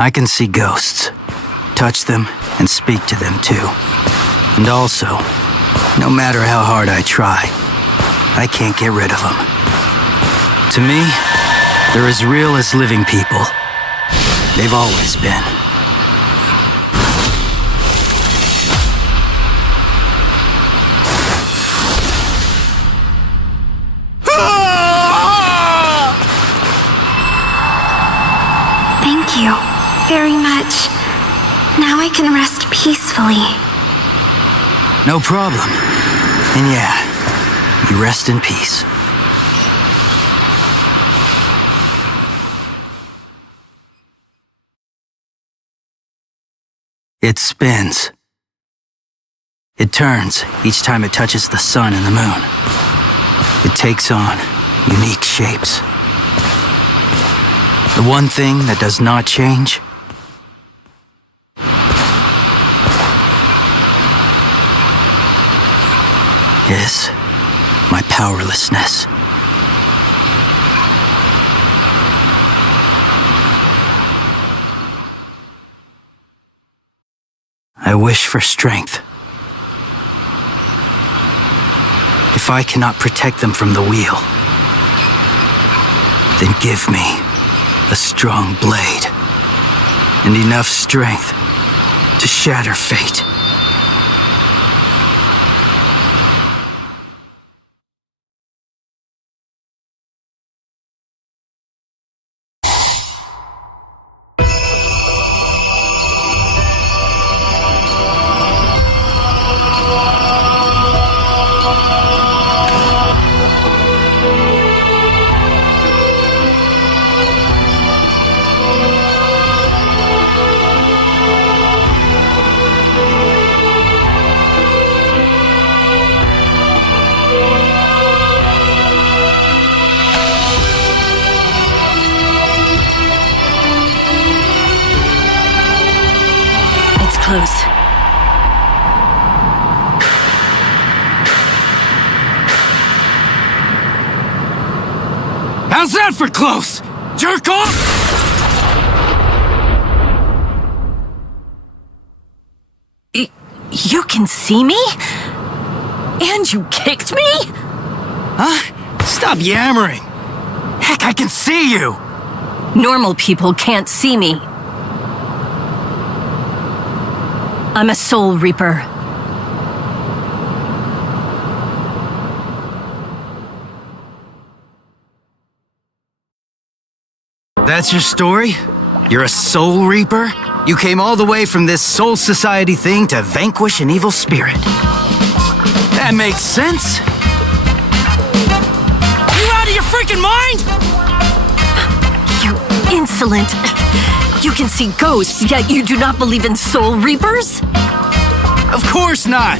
I can see ghosts, touch them, and speak to them too. And also, no matter how hard I try, I can't get rid of them. To me, they're as real as living people. They've always been. Thank you very much. Now I can rest peacefully. No problem. And yeah, you rest in peace. It spins. It turns each time it touches the sun and the moon. It takes on unique shapes. The one thing that does not change is my powerlessness. I wish for strength. If I cannot protect them from the wheel, then give me a strong blade and enough strength to shatter fate. Close. How's that for close? Jerk off! You can see me? And you kicked me? Huh? Stop yammering. Heck, I can see you! Normal people can't see me. I'm a Soul Reaper. That's your story? You're a Soul Reaper? You came all the way from this Soul Society thing to vanquish an evil spirit. That makes sense. You out of your freaking mind? You insolent. You can see ghosts, yet you do not believe in Soul Reapers? Of course not.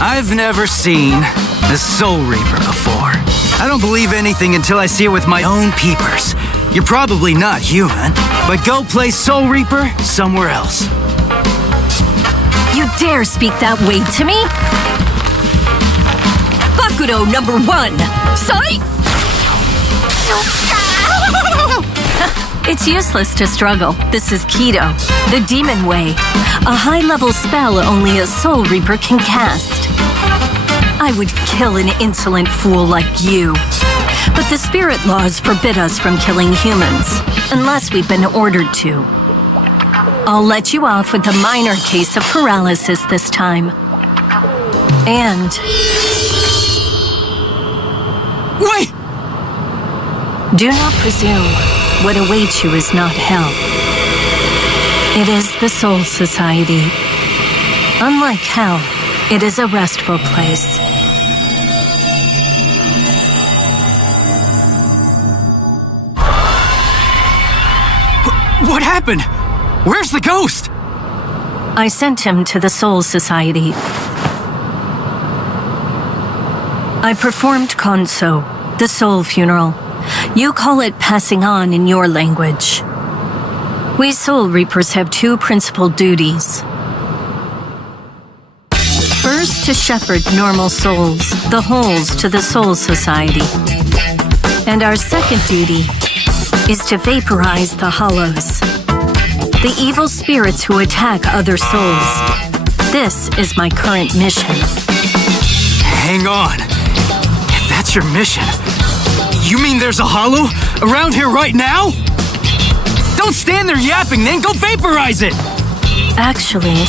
I've never seen a Soul Reaper before. I don't believe anything until I see it with my own peepers. You're probably not human, but go play Soul Reaper somewhere else. You dare speak that way to me? Bakudo number 1, sight! It's useless to struggle. This is Kido, the demon way. A high-level spell only a Soul Reaper can cast. I would kill an insolent fool like you. But the spirit laws forbid us from killing humans, unless we've been ordered to. I'll let you off with a minor case of paralysis this time. And... Wait! Do not presume what awaits you is not hell. It is the Soul Society. Unlike hell, it is a restful place. What happened? Where's the ghost? I sent him to the Soul Society. I performed Konso, the soul funeral. You call it passing on in your language. We Soul Reapers have two principal duties. First, to shepherd normal souls, the wholes, to the Soul Society. And our second duty is to vaporize the hollows. The evil spirits who attack other souls. This is my current mission. Hang on. If that's your mission, you mean there's a hollow around here right now? Don't stand there yapping, then go vaporize it! Actually,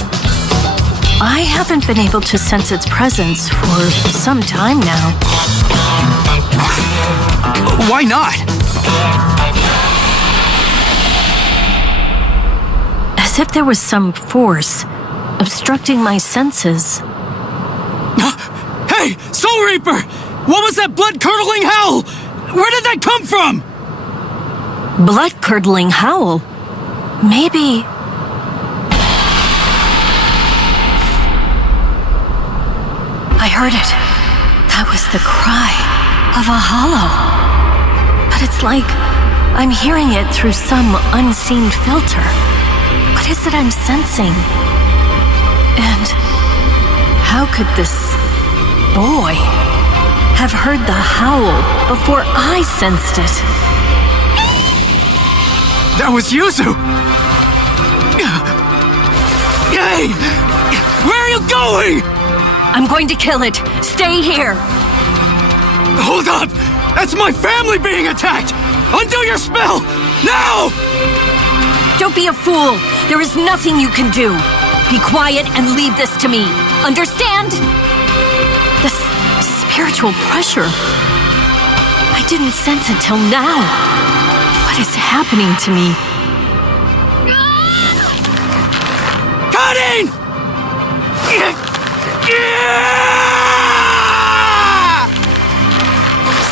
I haven't been able to sense its presence for some time now. Why not? As if there was some force obstructing my senses. Hey, Soul Reaper! What was that blood-curdling howl? Where did that come from? Blood-curdling howl? Maybe... I heard it. That was the cry of a hollow. But it's like I'm hearing it through some unseen filter. What is it I'm sensing? And how could this boy have heard the howl before I sensed it? That was Yuzu! Hey! Where are you going? I'm going to kill it. Stay here. Hold up! That's my family being attacked! Undo your spell! Now! Don't be a fool. There is nothing you can do. Be quiet and leave this to me. Understand? This spiritual pressure I didn't sense until now. What is happening to me? Cutting!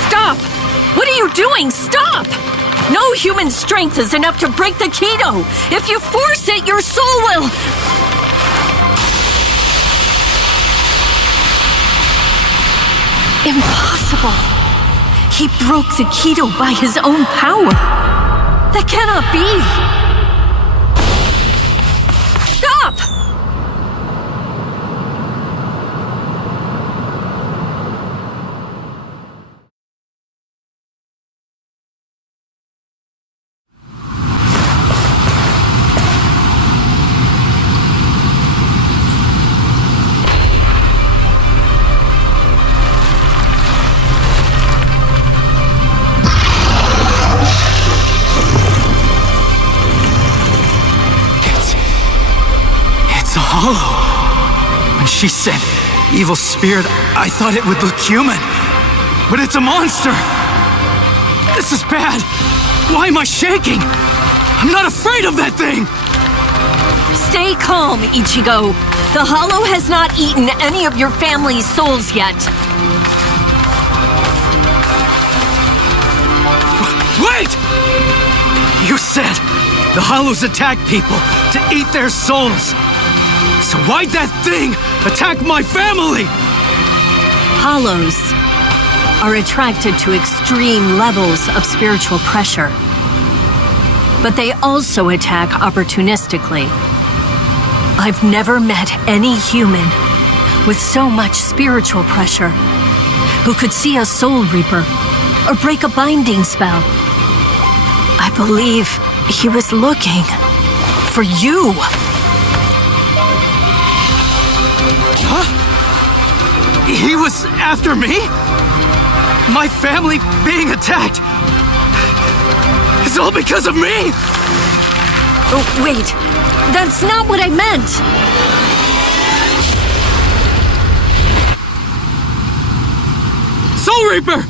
Stop! What are you doing? Stop! No human strength is enough to break the Keto. If you force it, your soul will... Impossible. He broke the Keto by his own power. That cannot be. Stop! When she said evil spirit, I thought it would look human. But it's a monster. This is bad. Why am I shaking? I'm not afraid of that thing. Stay calm, Ichigo. The Hollow has not eaten any of your family's souls yet. Wait! You said the Hollows attack people to eat their souls. So why'd that thing attack my family? Hollows are attracted to extreme levels of spiritual pressure. But they also attack opportunistically. I've never met any human with so much spiritual pressure who could see a Soul Reaper or break a binding spell. I believe he was looking for you. Huh? He was after me? My family being attacked? It's all because of me? Oh, wait. That's not what I meant. Soul Reaper!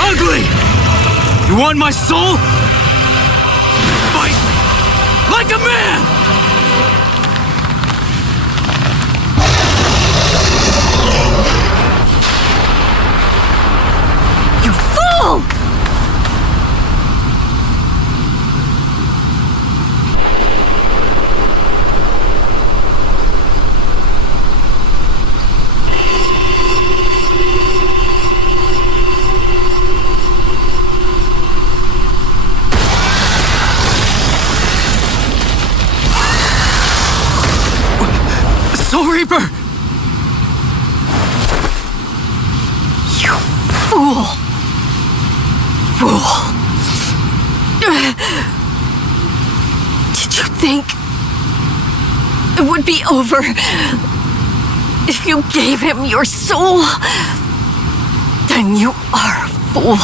Ugly! You want my soul? Fight me! Like a man! You fool! Fool! Fool! Did you think it would be over if you gave him your soul? Then you are a fool.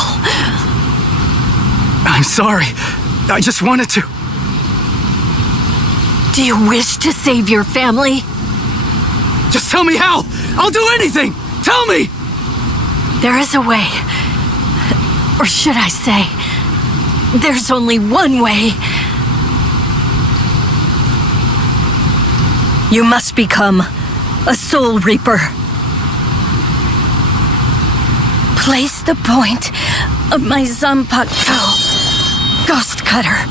I'm sorry. I just wanted to. Do you wish to save your family? Just tell me how! I'll do anything! Tell me! There is a way. Or should I say, there's only one way. You must become a Soul Reaper. Place the point of my Zanpakuto Ghost Cutter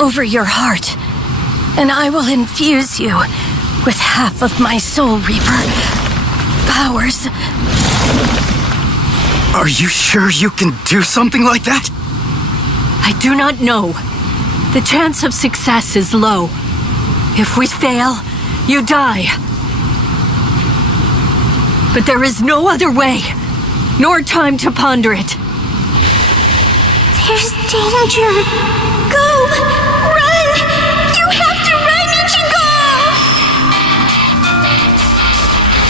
over your heart, and I will infuse you with half of my Soul Reaper powers. Are you sure you can do something like that? I do not know. The chance of success is low. If we fail, you die. But there is no other way, nor time to ponder it. There's danger. Go! Run! You have to run, Ichigo!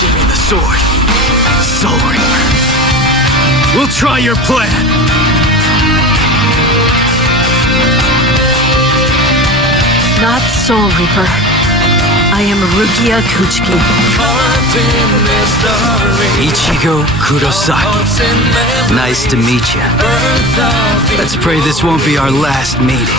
Give me the sword. Soul Reaper. We'll try your plan. Not Soul Reaper. I am Rukia Kuchiki. Ichigo Kurosaki. Nice to meet you. Let's pray this won't be our last meeting.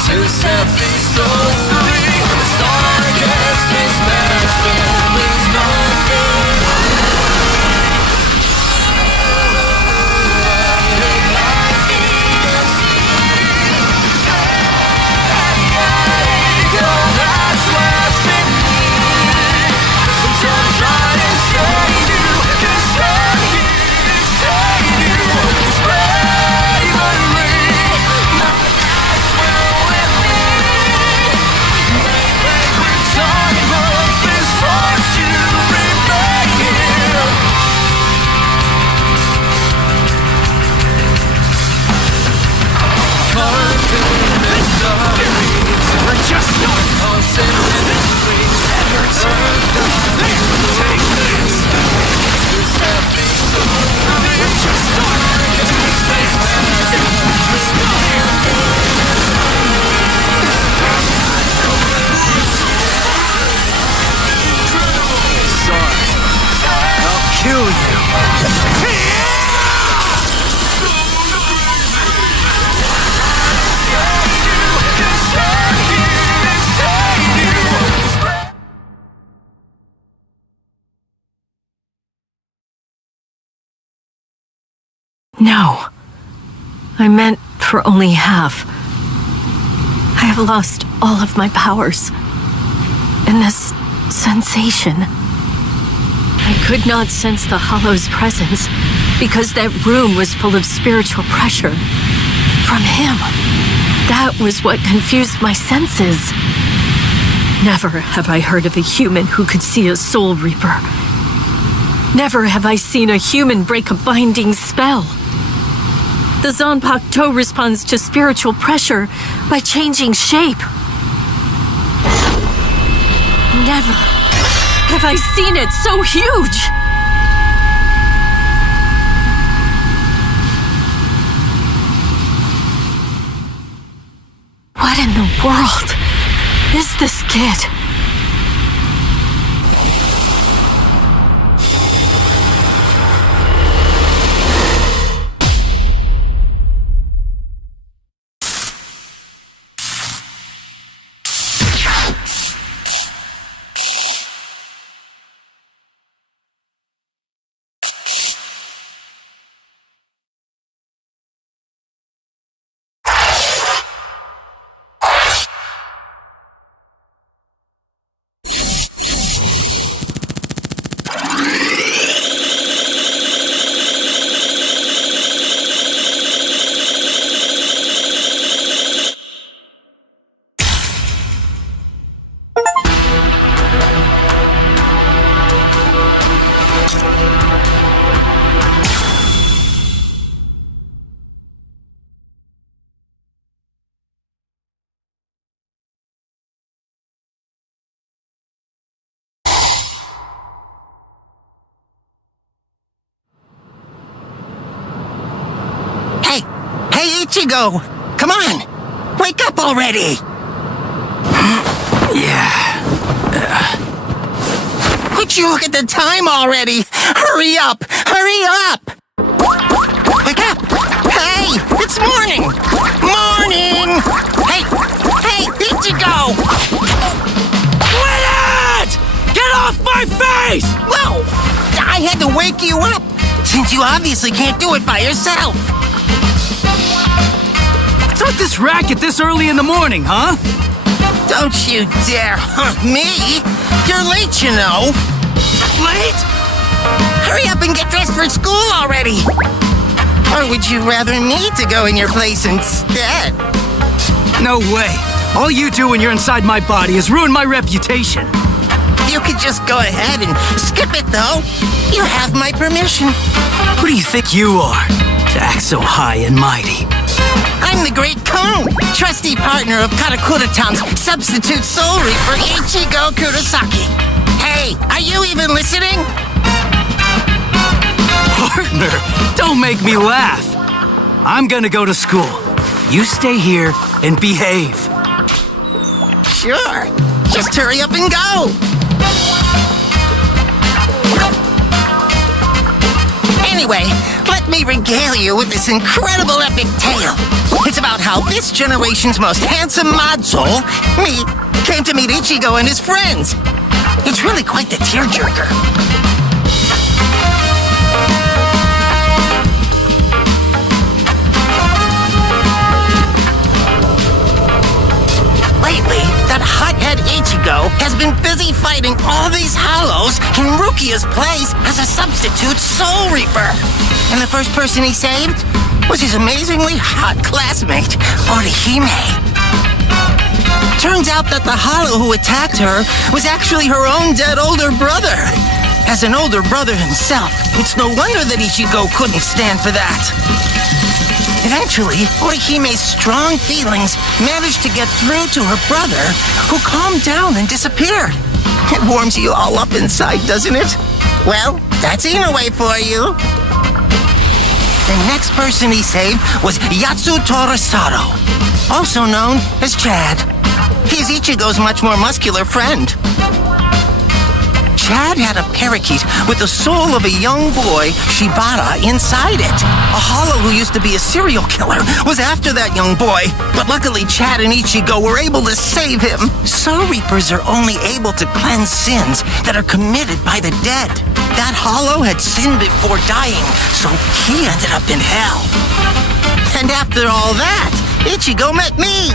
No. I meant for only half. I have lost all of my powers. And this sensation. I could not sense the Hollow's presence because that room was full of spiritual pressure. From him. That was what confused my senses. Never have I heard of a human who could see a Soul Reaper. Never have I seen a human break a binding spell. The Zanpakuto responds to spiritual pressure by changing shape. Never have I seen it so huge! What in the world is this kid? Ichigo! Come on! Wake up already! Yeah. Would you look at the time already? Hurry up! Hurry up! Wake up! Hey! It's morning! Morning! Hey! Hey! Ichigo! Quit it! Get off my face! Whoa! I had to wake you up, since you obviously can't do it by yourself. What's this racket this early in the morning, huh? Don't you dare hunt me! You're late, you know! Late? Hurry up and get dressed for school already! Or would you rather me to go in your place instead? No way. All you do when you're inside my body is ruin my reputation. You could just go ahead and skip it, though. You have my permission. Who do you think you are to act so high and mighty? I'm the Great Kone, trusty partner of Katakura-tan's substitute soul reaper Ichigo Kurosaki. Hey, are you even listening? Partner, don't make me laugh. I'm gonna go to school. You stay here and behave. Sure. Just hurry up and go. Anyway, let me regale you with this incredible epic tale. It's about how this generation's most handsome mod soul, me, came to meet Ichigo and his friends. It's really quite the tearjerker. Lately, that hothead Ichigo has been busy fighting all these hollows in Rukia's place as a substitute soul reaper. And the first person he saved was his amazingly hot classmate, Orihime. Turns out that the hollow who attacked her was actually her own dead older brother. As an older brother himself, it's no wonder that Ichigo couldn't stand for that. Eventually, Orihime's strong feelings managed to get through to her brother, who calmed down and disappeared. It warms you all up inside, doesn't it? Well, that's Inoue for you. The next person he saved was Yatsu Torisato, also known as Chad. He's Ichigo's much more muscular friend. Chad had a parakeet with the soul of a young boy, Shibata, inside it. A hollow who used to be a serial killer was after that young boy, but luckily Chad and Ichigo were able to save him. Soul Reapers are only able to cleanse sins that are committed by the dead. That hollow had sinned before dying, so he ended up in hell. And after all that, Ichigo met me.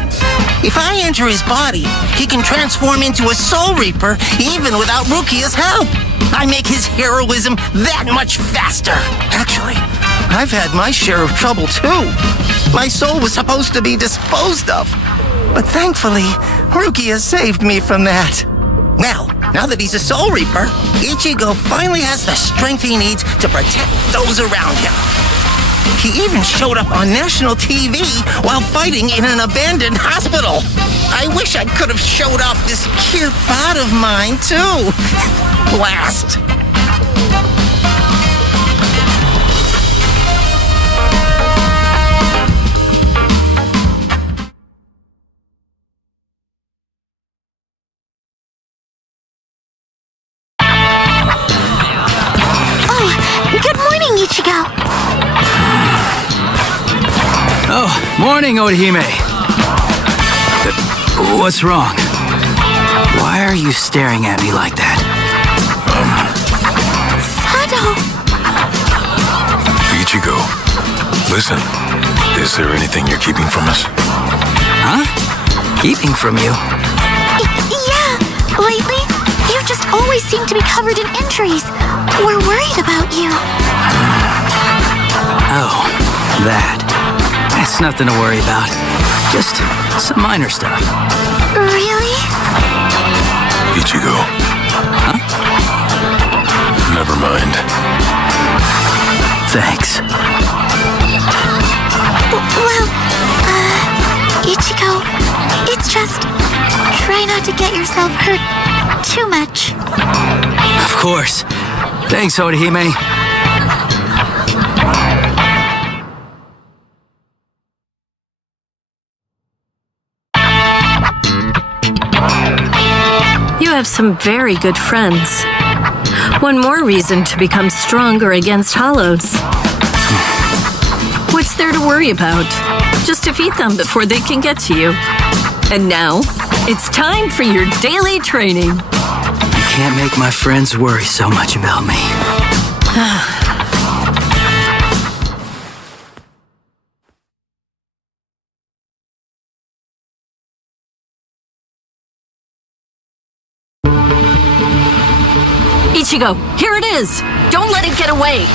If I enter his body, he can transform into a Soul Reaper even without Rukia's help. I make his heroism that much faster. Actually, I've had my share of trouble too. My soul was supposed to be disposed of. But thankfully, Rukia saved me from that. Well, now that he's a Soul Reaper, Ichigo finally has the strength he needs to protect those around him. He even showed up on national TV while fighting in an abandoned hospital. I wish I could have showed off this cute bod of mine, too. Blast. Oh, good morning, Ichigo. Oh, morning, Orihime. What's wrong? Why are you staring at me like that? Sado. Ichigo, listen. Is there anything you're keeping from us? Huh? Keeping from you? Yeah, lately, you just always seem to be covered in injuries. We're worried about you. Oh, that. That's nothing to worry about. Just some minor stuff. Really? Ichigo. Huh? Never mind. Thanks. Well, Ichigo, it's just try not to get yourself hurt too much. Of course. Thanks, Orihime. have some very good friends. One more reason to become stronger against hollows. What's there to worry about? Just defeat them before they can get to you. And now, it's time for your daily training. You can't make my friends worry so much about me. Ichigo, here it is! Don't let it get away!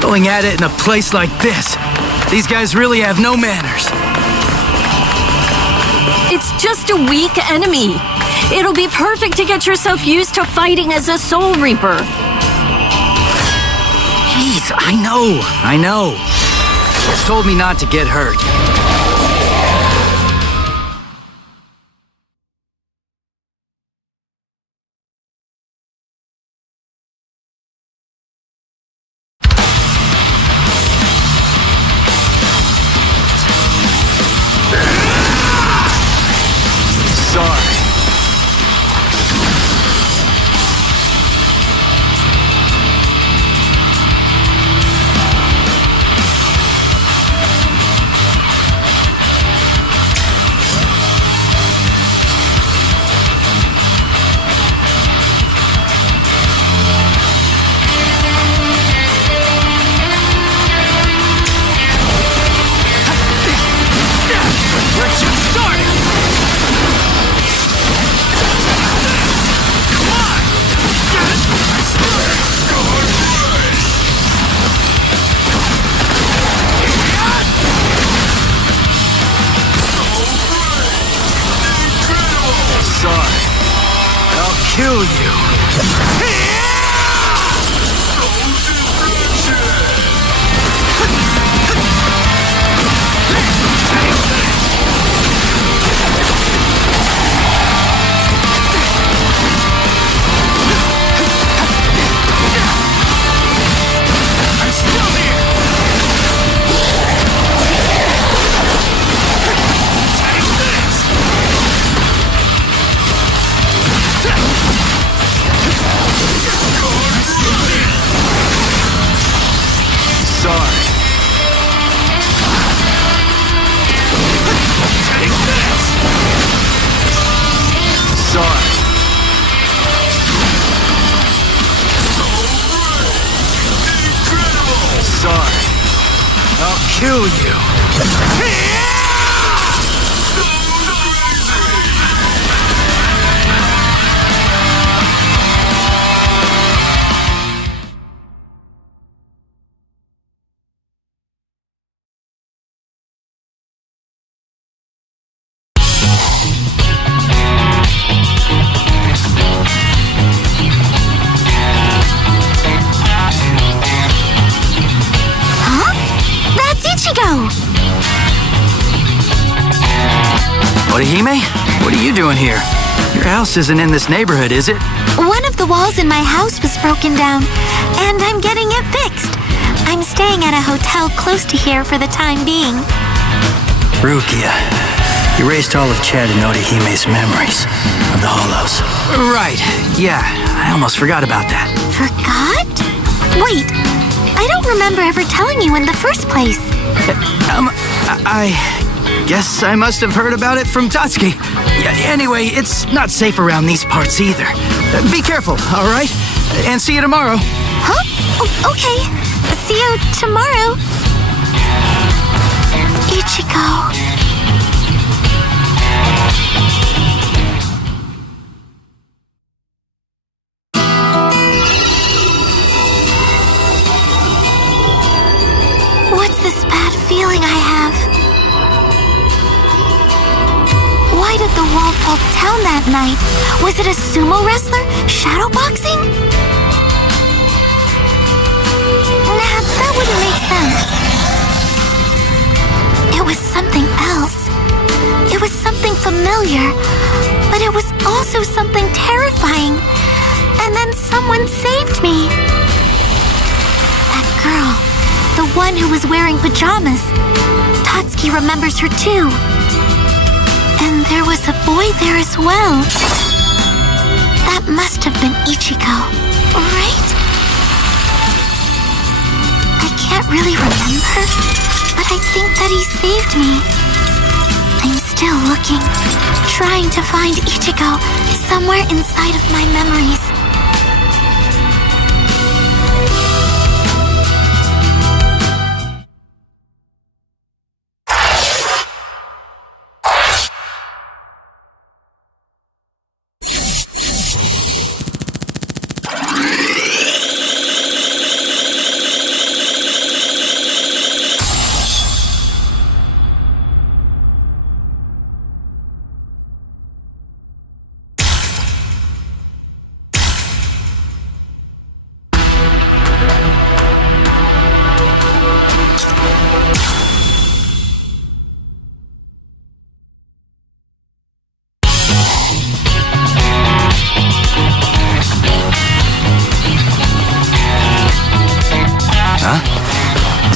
Going at it in a place like this. These guys really have no manners. It's just a weak enemy. It'll be perfect to get yourself used to fighting as a Soul Reaper. Jeez, I know. Just told me not to get hurt. Kill you. Kill you. Orihime? What are you doing here? Your house isn't in this neighborhood, is it? One of the walls in my house was broken down, and I'm getting it fixed. I'm staying at a hotel close to here for the time being. Rukia, you erased all of Chad and Orihime's memories of the Hollows. Right, yeah, I almost forgot about that. Forgot? Wait, I don't remember ever telling you in the first place. I guess I must have heard about it from Tatsuki. Yeah, anyway, it's not safe around these parts either. Be careful, all right? And see you tomorrow. Huh? Okay. See you tomorrow. Ichigo. What's this bad feeling I have? Why did the wall fall down that night? Was it a sumo wrestler? Shadowboxing? Nah, that wouldn't make sense. It was something else. It was something familiar, but it was also something terrifying. And then someone saved me. That girl, the one who was wearing pajamas. Tatsuki remembers her too. And there was a boy there as well. That must have been Ichigo, right? I can't really remember, but I think that he saved me. I'm still looking, trying to find Ichigo somewhere inside of my memories.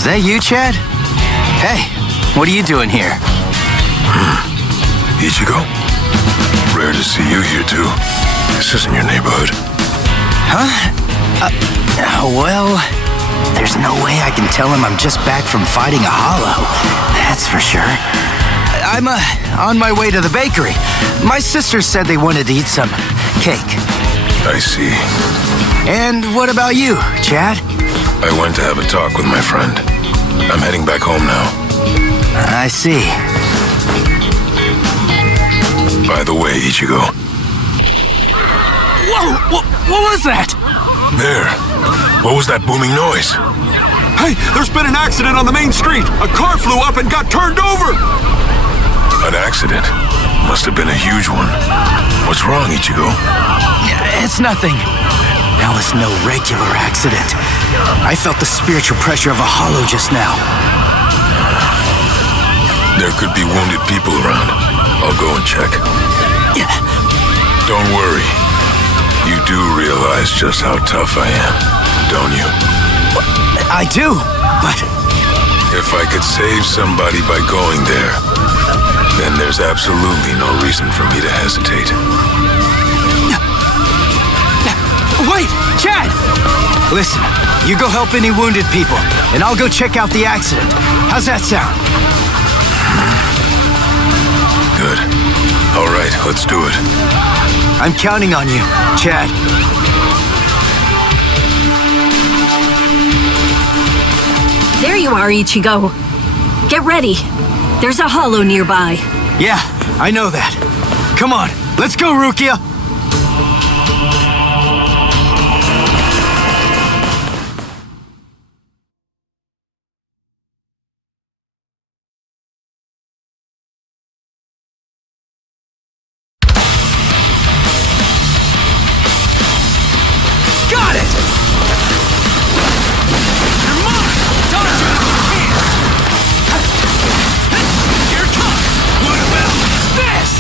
Is that you, Chad? Hey, what are you doing here? Ichigo? Rare to see you here, too. This isn't your neighborhood. Huh? Well, there's no way I can tell him I'm just back from fighting a hollow. That's for sure. I'm on my way to the bakery. My sister said they wanted to eat some cake. I see. And what about you, Chad? I went to have a talk with my friend. I'm heading back home now. I see. By the way, Ichigo. Whoa! What was that? There. What was that booming noise? Hey, there's been an accident on the main street. A car flew up and got turned over. An accident? Must have been a huge one. What's wrong, Ichigo? It's nothing. That was no regular accident. I felt the spiritual pressure of a hollow just now. There could be wounded people around. I'll go and check. Yeah. Don't worry. You do realize just how tough I am, don't you? I do, but... If I could save somebody by going there, then there's absolutely no reason for me to hesitate. Wait, Chad! Listen, you go help any wounded people, and I'll go check out the accident. How's that sound? Good. All right, let's do it. I'm counting on you, Chad. There you are, Ichigo. Get ready. There's a hollow nearby. Yeah, I know that. Come on, let's go, Rukia! Got it! Come on! Don't you Here it comes! What about this?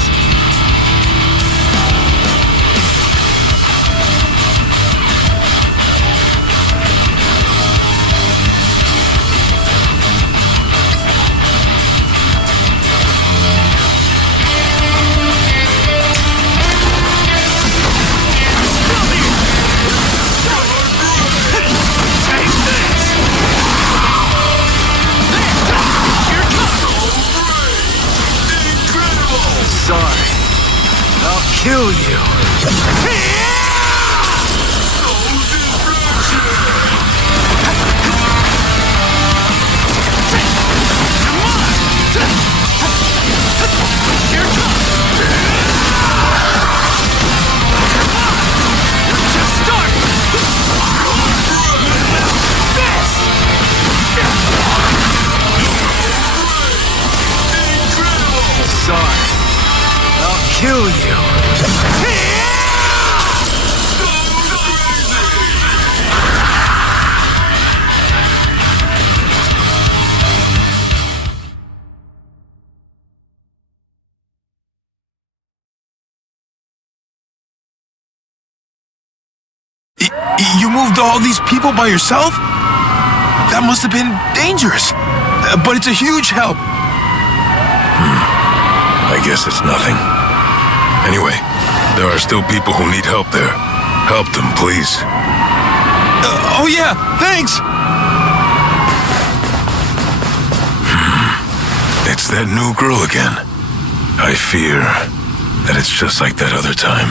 Sorry. I'll kill you. Sorry. I'll kill you. You moved all these people by yourself? That must have been dangerous. But it's a huge help. I guess it's nothing. Anyway, there are still people who need help there. Help them, please. Oh yeah, thanks! It's that new girl again. I fear that it's just like that other time.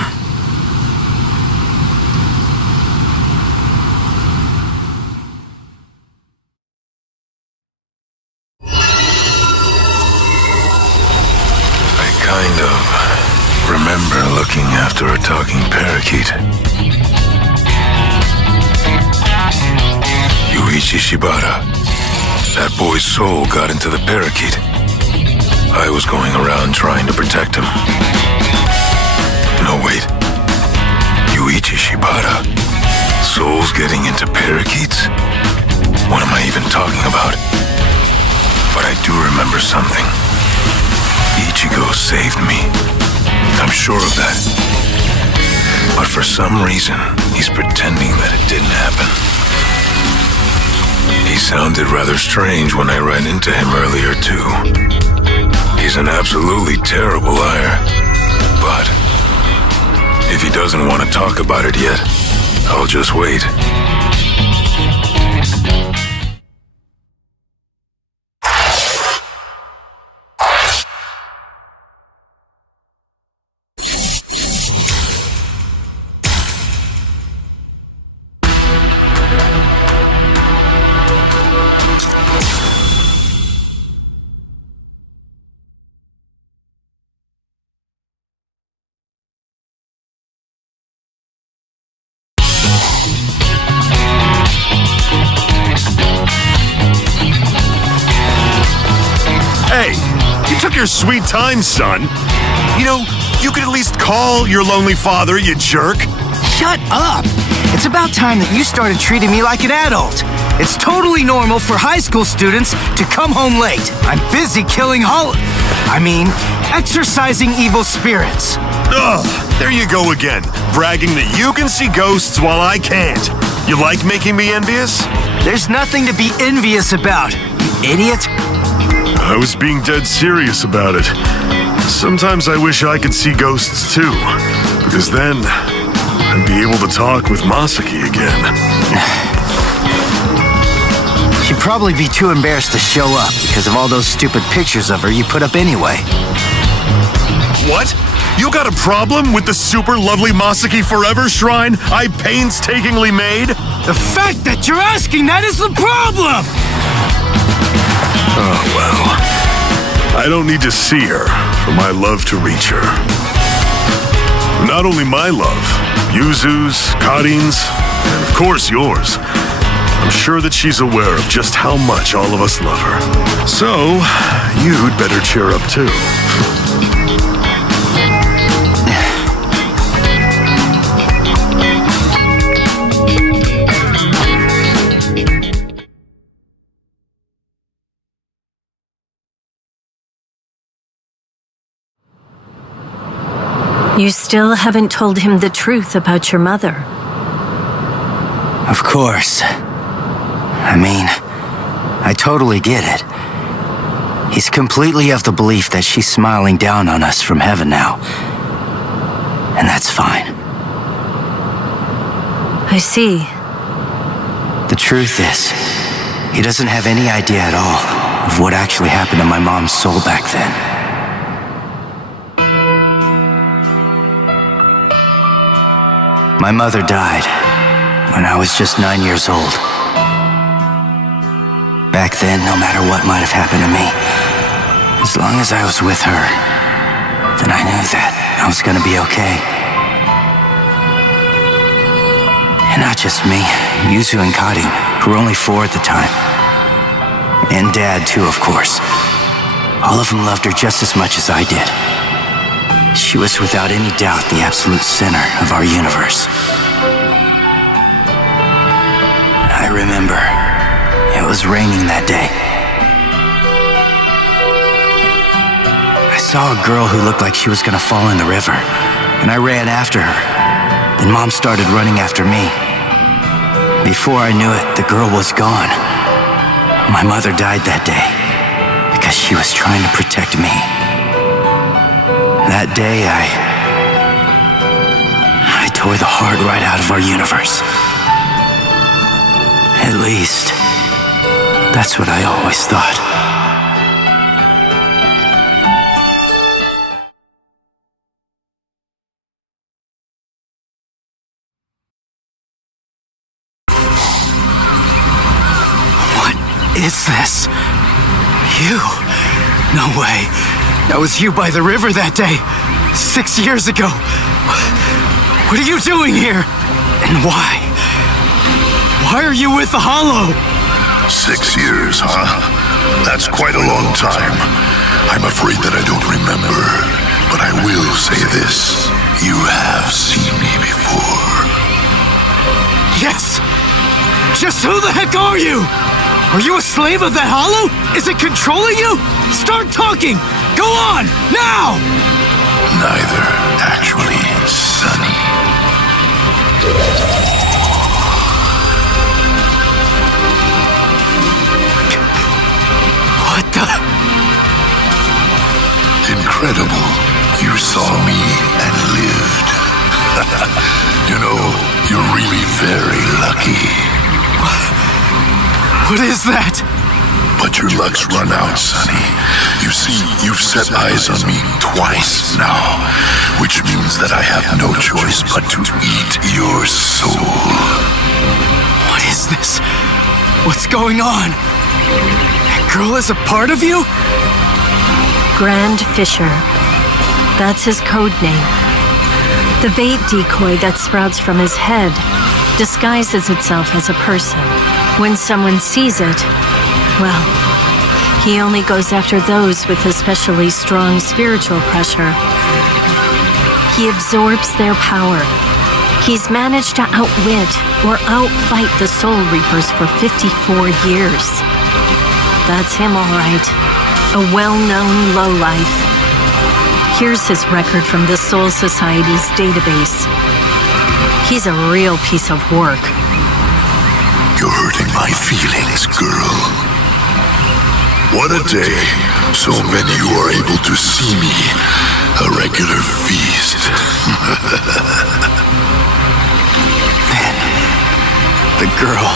I kind of remember looking after a talking parakeet. Yuichi Shibata. That boy's soul got into the parakeet. I was going around trying to protect him. No, wait. Yuichi Shibata. Souls getting into parakeets? What am I even talking about? But I do remember something. Ichigo saved me. I'm sure of that. But for some reason, he's pretending that it didn't happen. He sounded rather strange when I ran into him earlier, too. He's an absolutely terrible liar. But if he doesn't want to talk about it yet, I'll just wait. Hey, you took your sweet time, son. You know, you could at least call your lonely father, you jerk. Shut up! It's about time that you started treating me like an adult. It's totally normal for high school students to come home late. I'm busy killing exorcising evil spirits. Ugh, there you go again, bragging that you can see ghosts while I can't. You like making me envious? There's nothing to be envious about, you idiot. I was being dead serious about it. Sometimes I wish I could see ghosts too, because then I'd be able to talk with Masaki again. She'd probably be too embarrassed to show up because of all those stupid pictures of her you put up anyway. What? You got a problem with the super lovely Masaki Forever shrine I painstakingly made? The fact that you're asking that is the problem! Oh, well. I don't need to see her for my love to reach her. Not only my love, Yuzu's, Karin's, and of course yours. I'm sure that she's aware of just how much all of us love her. So, you'd better cheer up too. You still haven't told him the truth about your mother. Of course. I totally get it. He's completely of the belief that she's smiling down on us from heaven now. And that's fine. I see. The truth is, he doesn't have any idea at all of what actually happened to my mom's soul back then. My mother died when I was just 9 years old. Back then, no matter what might have happened to me, as long as I was with her, then I knew that I was gonna be okay. And not just me, Yuzu and Karin, who were only 4 at the time. And Dad, too, of course. All of them loved her just as much as I did. She was without any doubt the absolute center of our universe. I remember it was raining that day. I saw a girl who looked like she was gonna fall in the river, and I ran after her. Then Mom started running after me. Before I knew it, the girl was gone. My mother died that day because she was trying to protect me. That day, I tore the heart right out of our universe. At least, that's what I always thought. What is this? You? No way. That was you by the river that day. 6 years ago. What are you doing here? And why? Why are you with the Hollow? 6 years, huh? That's quite a long time. I'm afraid that I don't remember. But I will say this. You have seen me before. Yes! Just who the heck are you? Are you a slave of that Hollow? Is it controlling you? Start talking! Go on! Now! Neither, actually, Sonny. What the? Incredible. You saw me and lived. You know, you're really very lucky. What is that? But your luck's run out, Sonny. You see, you've set eyes on me twice now, which means that I have no choice but to eat your soul. What is this? What's going on? That girl is a part of you? Grand Fisher. That's his code name. The bait decoy that sprouts from his head disguises itself as a person. When someone sees it, well, he only goes after those with especially strong spiritual pressure. He absorbs their power. He's managed to outwit or outfight the Soul Reapers for 54 years. That's him, all right. A well-known lowlife. Here's his record from the Soul Society's database. He's a real piece of work. You're hurting my feelings, girl. What a day. So many who are able to see me. A regular feast. Then, the girl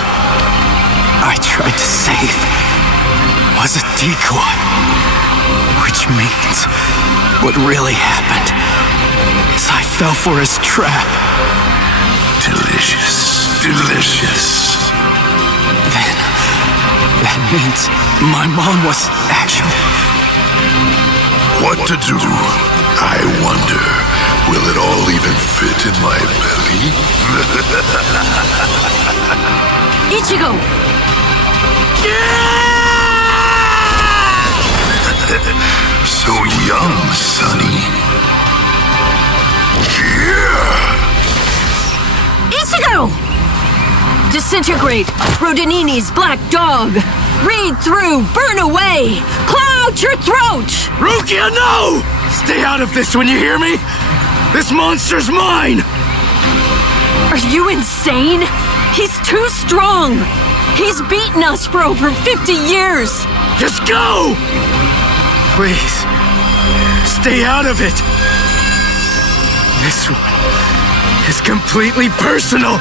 I tried to save was a decoy. Which means what really happened is I fell for his trap. Delicious, delicious. Then, that means my mom was actually... What to do? I wonder, will it all even fit in my belly? Ichigo! So young, Sonny. Yeah! Ichigo! Disintegrate, Rodinini's black dog! Read through, burn away! Claw out your throat! Rukia, no! Stay out of this when you hear me! This monster's mine! Are you insane? He's too strong! He's beaten us for over 50 years! Just go! Please, stay out of it! This one is completely personal!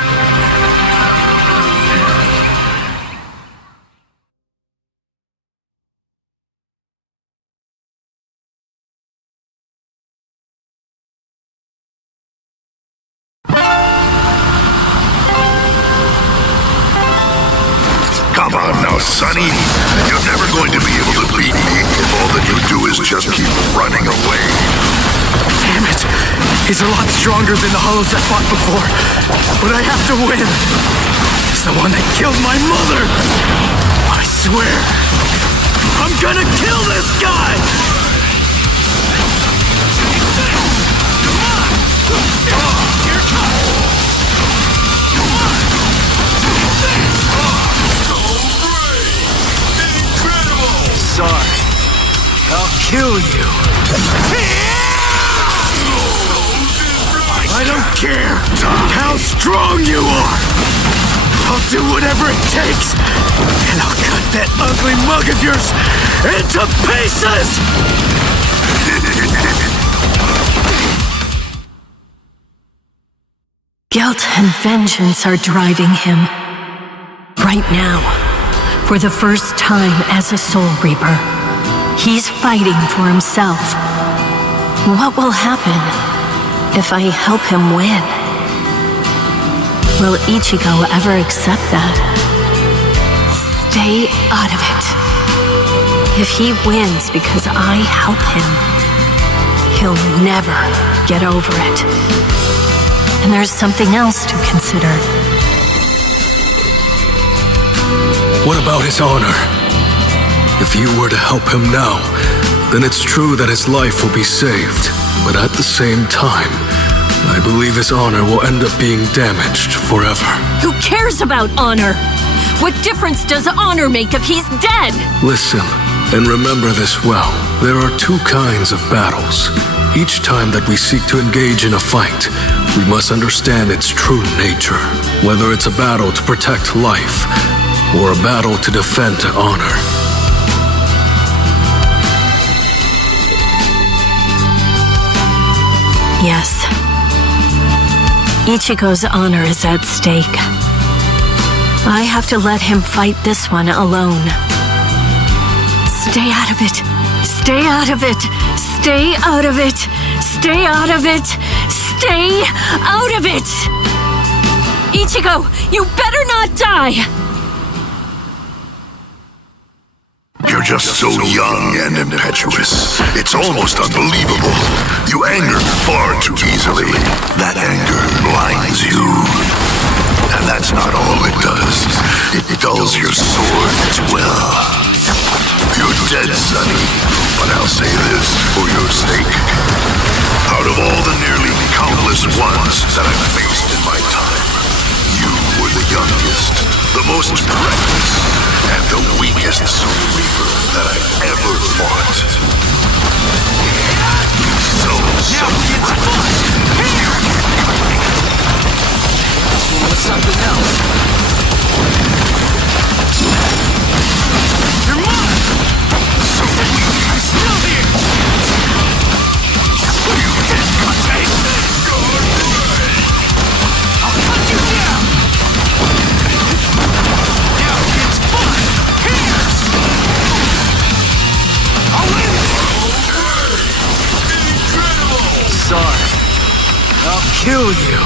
Come on now, Sonny. You're never going to be able to beat me if all that you do is just keep running away. Damn it! He's a lot stronger than the Hollows I fought before. But I have to win. He's the one that killed my mother. I swear, I'm gonna kill this guy! Sorry. I'll kill you. I don't care how strong you are. I'll do whatever it takes. And I'll cut that ugly mug of yours into pieces! Guilt and vengeance are driving him. Right now, for the first time as a Soul Reaper, he's fighting for himself. What will happen if I help him win? Will Ichigo ever accept that? Stay out of it. If he wins because I help him, he'll never get over it. And there's something else to consider. What about his honor? If you were to help him now, then it's true that his life will be saved. But at the same time, I believe his honor will end up being damaged forever. Who cares about honor? What difference does honor make if he's dead? Listen, and remember this well. There are two kinds of battles. Each time that we seek to engage in a fight, we must understand its true nature. Whether it's a battle to protect life, or a battle to defend honor. Yes. Ichigo's honor is at stake. I have to let him fight this one alone. Stay out of it. Stay out of it. Stay out of it. Stay out of it. Stay out of it. Ichigo, you better not die. You're just so young and impetuous. It's almost unbelievable. You anger far too easily. That anger blinds you. And that's not all it does. It dulls your sword as well. You're dead, Sonny. But I'll say this for your sake. Out of all the nearly countless ones that I've faced in my time, you were the youngest, the most reckless, and the weakest Soul Reaper that I've ever fought. Something else. You're mine! So weak! I'm still here! You did not take me! I'll cut you down! Now it's fun! Here's! I'll win! Incredible! Sorry. I'll kill you.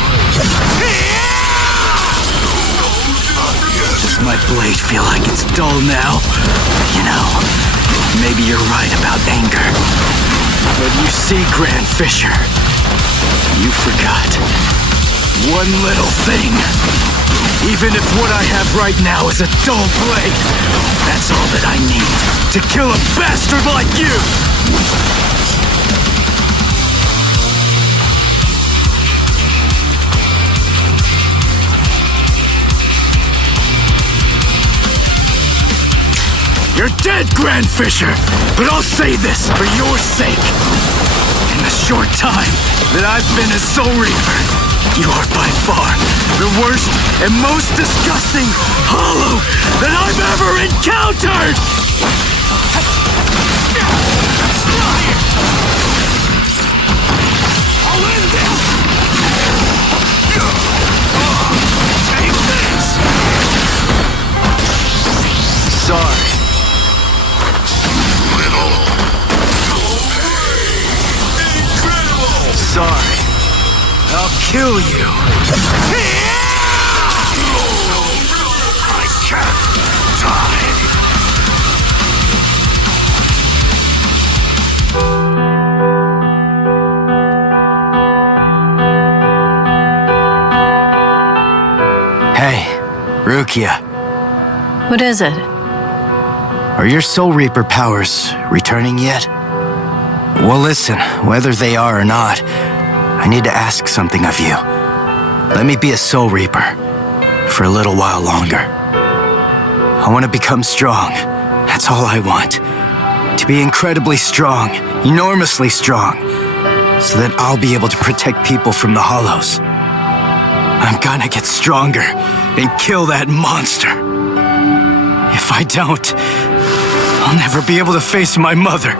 Does my blade feel like it's dull now? You know, maybe you're right about anger. But you see, Grand Fisher, you forgot one little thing. Even if what I have right now is a dull blade, that's all that I need to kill a bastard like you! You're dead, Grand Fisher! But I'll say this for your sake. In the short time that I've been a Soul Reaper, you are by far the worst and most disgusting hollow that I've ever encountered! I'm still here! I'll end this! Take this! Sorry. Sorry. I'll kill you. I can't die. Hey, Rukia. What is it? Are your Soul Reaper powers returning yet? Well, listen, whether they are or not, I need to ask something of you. Let me be a Soul Reaper for a little while longer. I want to become strong. That's all I want. To be incredibly strong, enormously strong, so that I'll be able to protect people from the Hollows. I'm gonna get stronger and kill that monster. If I don't, I'll never be able to face my mother.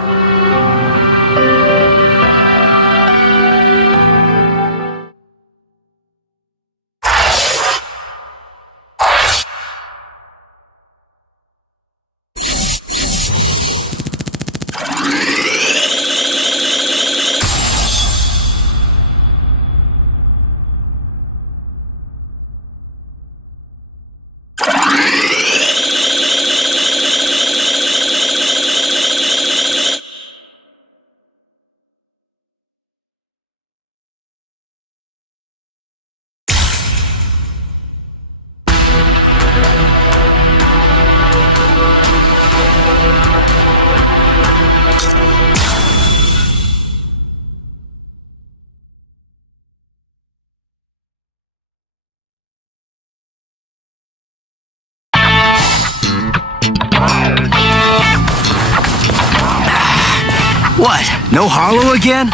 What? No Hollow again?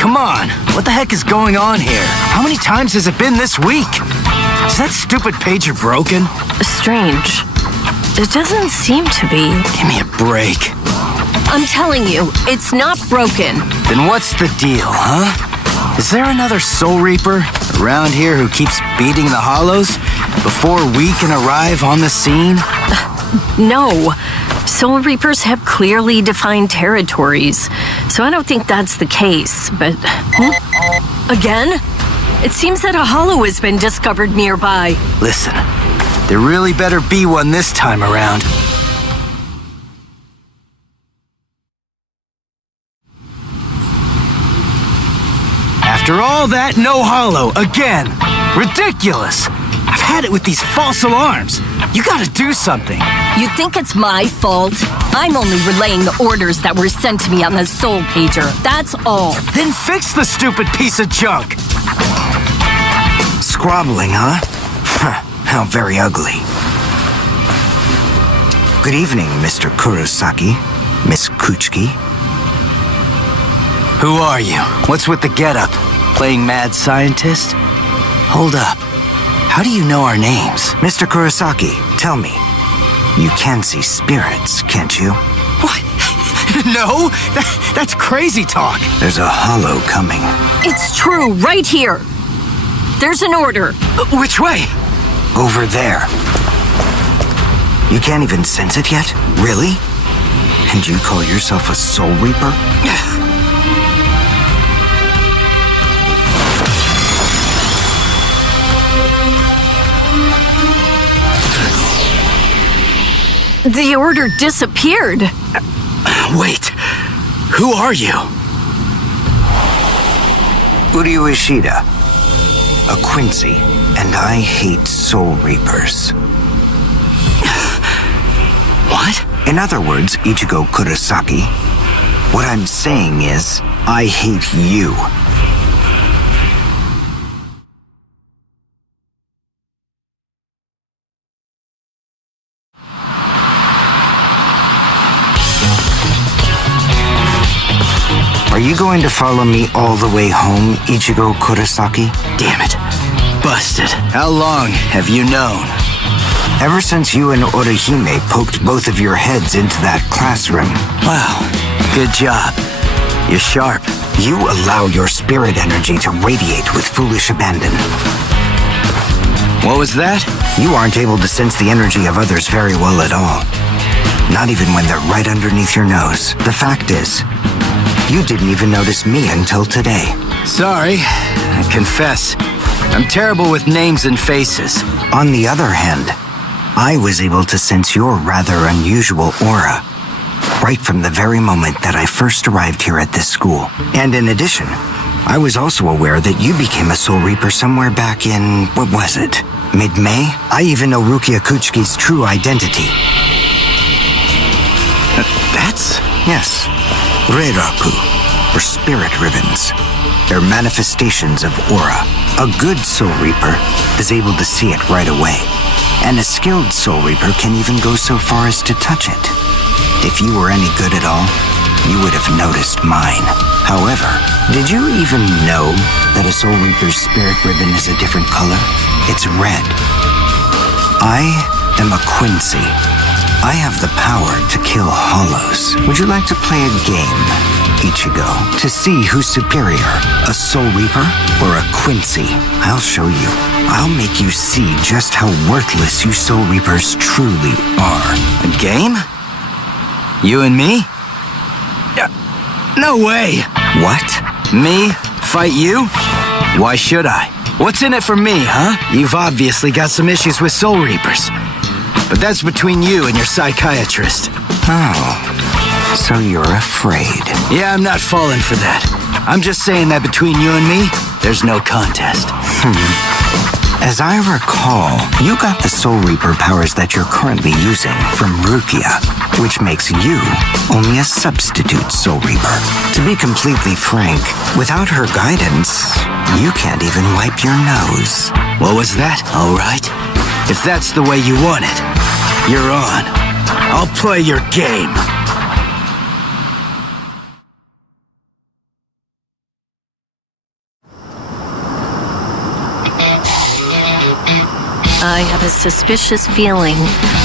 Come on, what the heck is going on here? How many times has it been this week? Is that stupid pager broken? Strange. It doesn't seem to be. Give me a break. I'm telling you, it's not broken. Then what's the deal, huh? Is there another Soul Reaper around here who keeps beating the Hollows before we can arrive on the scene? No. Soul Reapers have clearly defined territories, so I don't think that's the case, but... Again? It seems that a Hollow has been discovered nearby. Listen, there really better be one this time around. After all that, no Hollow again. Ridiculous. I've had it with these false alarms. You gotta do something. You think it's my fault? I'm only relaying the orders that were sent to me on the Soul Pager. That's all. Then fix the stupid piece of junk. Squabbling, huh? How very ugly. Good evening, Mr. Kurosaki, Miss Kuchiki. Who are you? What's with the getup? Playing mad scientist? Hold up. How do you know our names? Mr. Kurosaki, tell me. You can see spirits, can't you? What? No, that's crazy talk. There's a Hollow coming. It's true, right here. There's an order. Which way? Over there. You can't even sense it yet? Really? And you call yourself a Soul Reaper? The order disappeared. Wait, who are you? Uryu Ishida, a Quincy, and I hate Soul Reapers. What? In other words, Ichigo Kurosaki, what I'm saying is, I hate you. Are you going to follow me all the way home, Ichigo Kurosaki? Damn it. Busted. How long have you known? Ever since you and Orihime poked both of your heads into that classroom. Wow, good job. You're sharp. You allow your spirit energy to radiate with foolish abandon. What was that? You aren't able to sense the energy of others very well at all. Not even when they're right underneath your nose. The fact is, you didn't even notice me until today. Sorry, I confess. I'm terrible with names and faces. On the other hand, I was able to sense your rather unusual aura right from the very moment that I first arrived here at this school. And in addition, I was also aware that you became a Soul Reaper somewhere back in, what was it, mid-May? I even know Rukia Kuchiki's true identity. That's... Yes, Reiraku, or spirit ribbons. They're manifestations of aura. A good Soul Reaper is able to see it right away. And a skilled Soul Reaper can even go so far as to touch it. If you were any good at all, you would have noticed mine. However, did you even know that a Soul Reaper's spirit ribbon is a different color? It's red. I am a Quincy. I have the power to kill Hollows. Would you like to play a game, Ichigo, to see who's superior, a Soul Reaper or a Quincy? I'll show you. I'll make you see just how worthless you Soul Reapers truly are. A game? You and me? No way! What? Me? Fight you? Why should I? What's in it for me, huh? You've obviously got some issues with Soul Reapers. But that's between you and your psychiatrist. Oh, so you're afraid. Yeah, I'm not falling for that. I'm just saying that between you and me, there's no contest. As I recall, you got the Soul Reaper powers that you're currently using from Rukia, which makes you only a substitute Soul Reaper. To be completely frank, without her guidance, you can't even wipe your nose. What was that? All right. If that's the way you want it, you're on. I'll play your game. I have a suspicious feeling,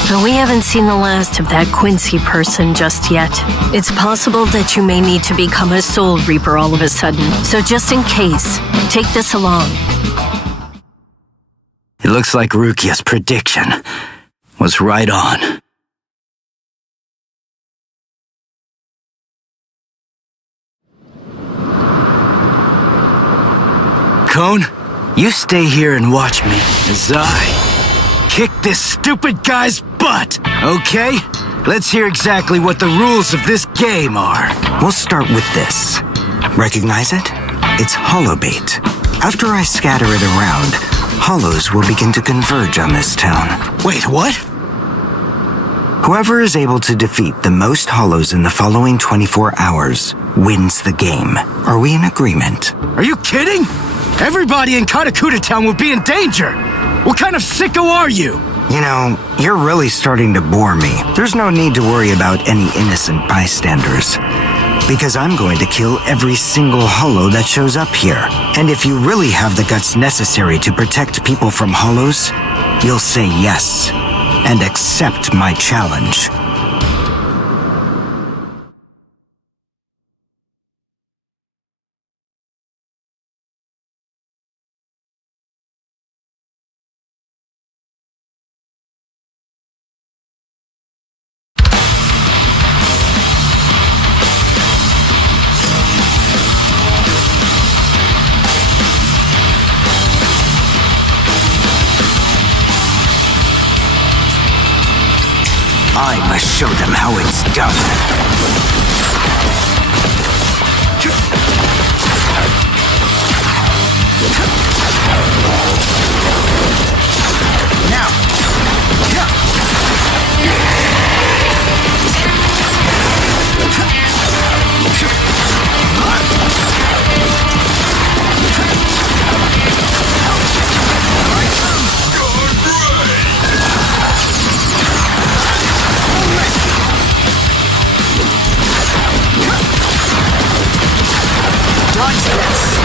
but we haven't seen the last of that Quincy person just yet. It's possible that you may need to become a Soul Reaper all of a sudden, so just in case, take this along. It looks like Rukia's prediction was right on. Cone, you stay here and watch me as I kick this stupid guy's butt, okay? Let's hear exactly what the rules of this game are. We'll start with this. Recognize it? It's holobait. After I scatter it around, hollows will begin to converge on this town. Wait, what? Whoever is able to defeat the most hollows in the following 24 hours wins the game. Are we in agreement? Are you kidding? Everybody in Katakuta Town will be in danger! What kind of sicko are you? You know, you're really starting to bore me. There's no need to worry about any innocent bystanders. Because I'm going to kill every single hollow that shows up here. And if you really have the guts necessary to protect people from hollows, you'll say yes and accept my challenge. I must show them how it's done. Now. Dodge this!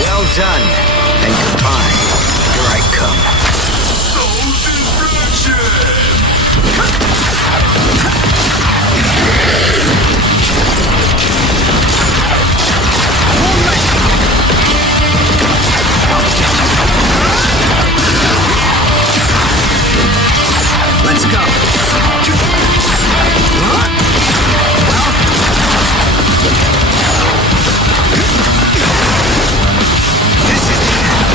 Well done, and goodbye. Here I come. Let's go. This is the end.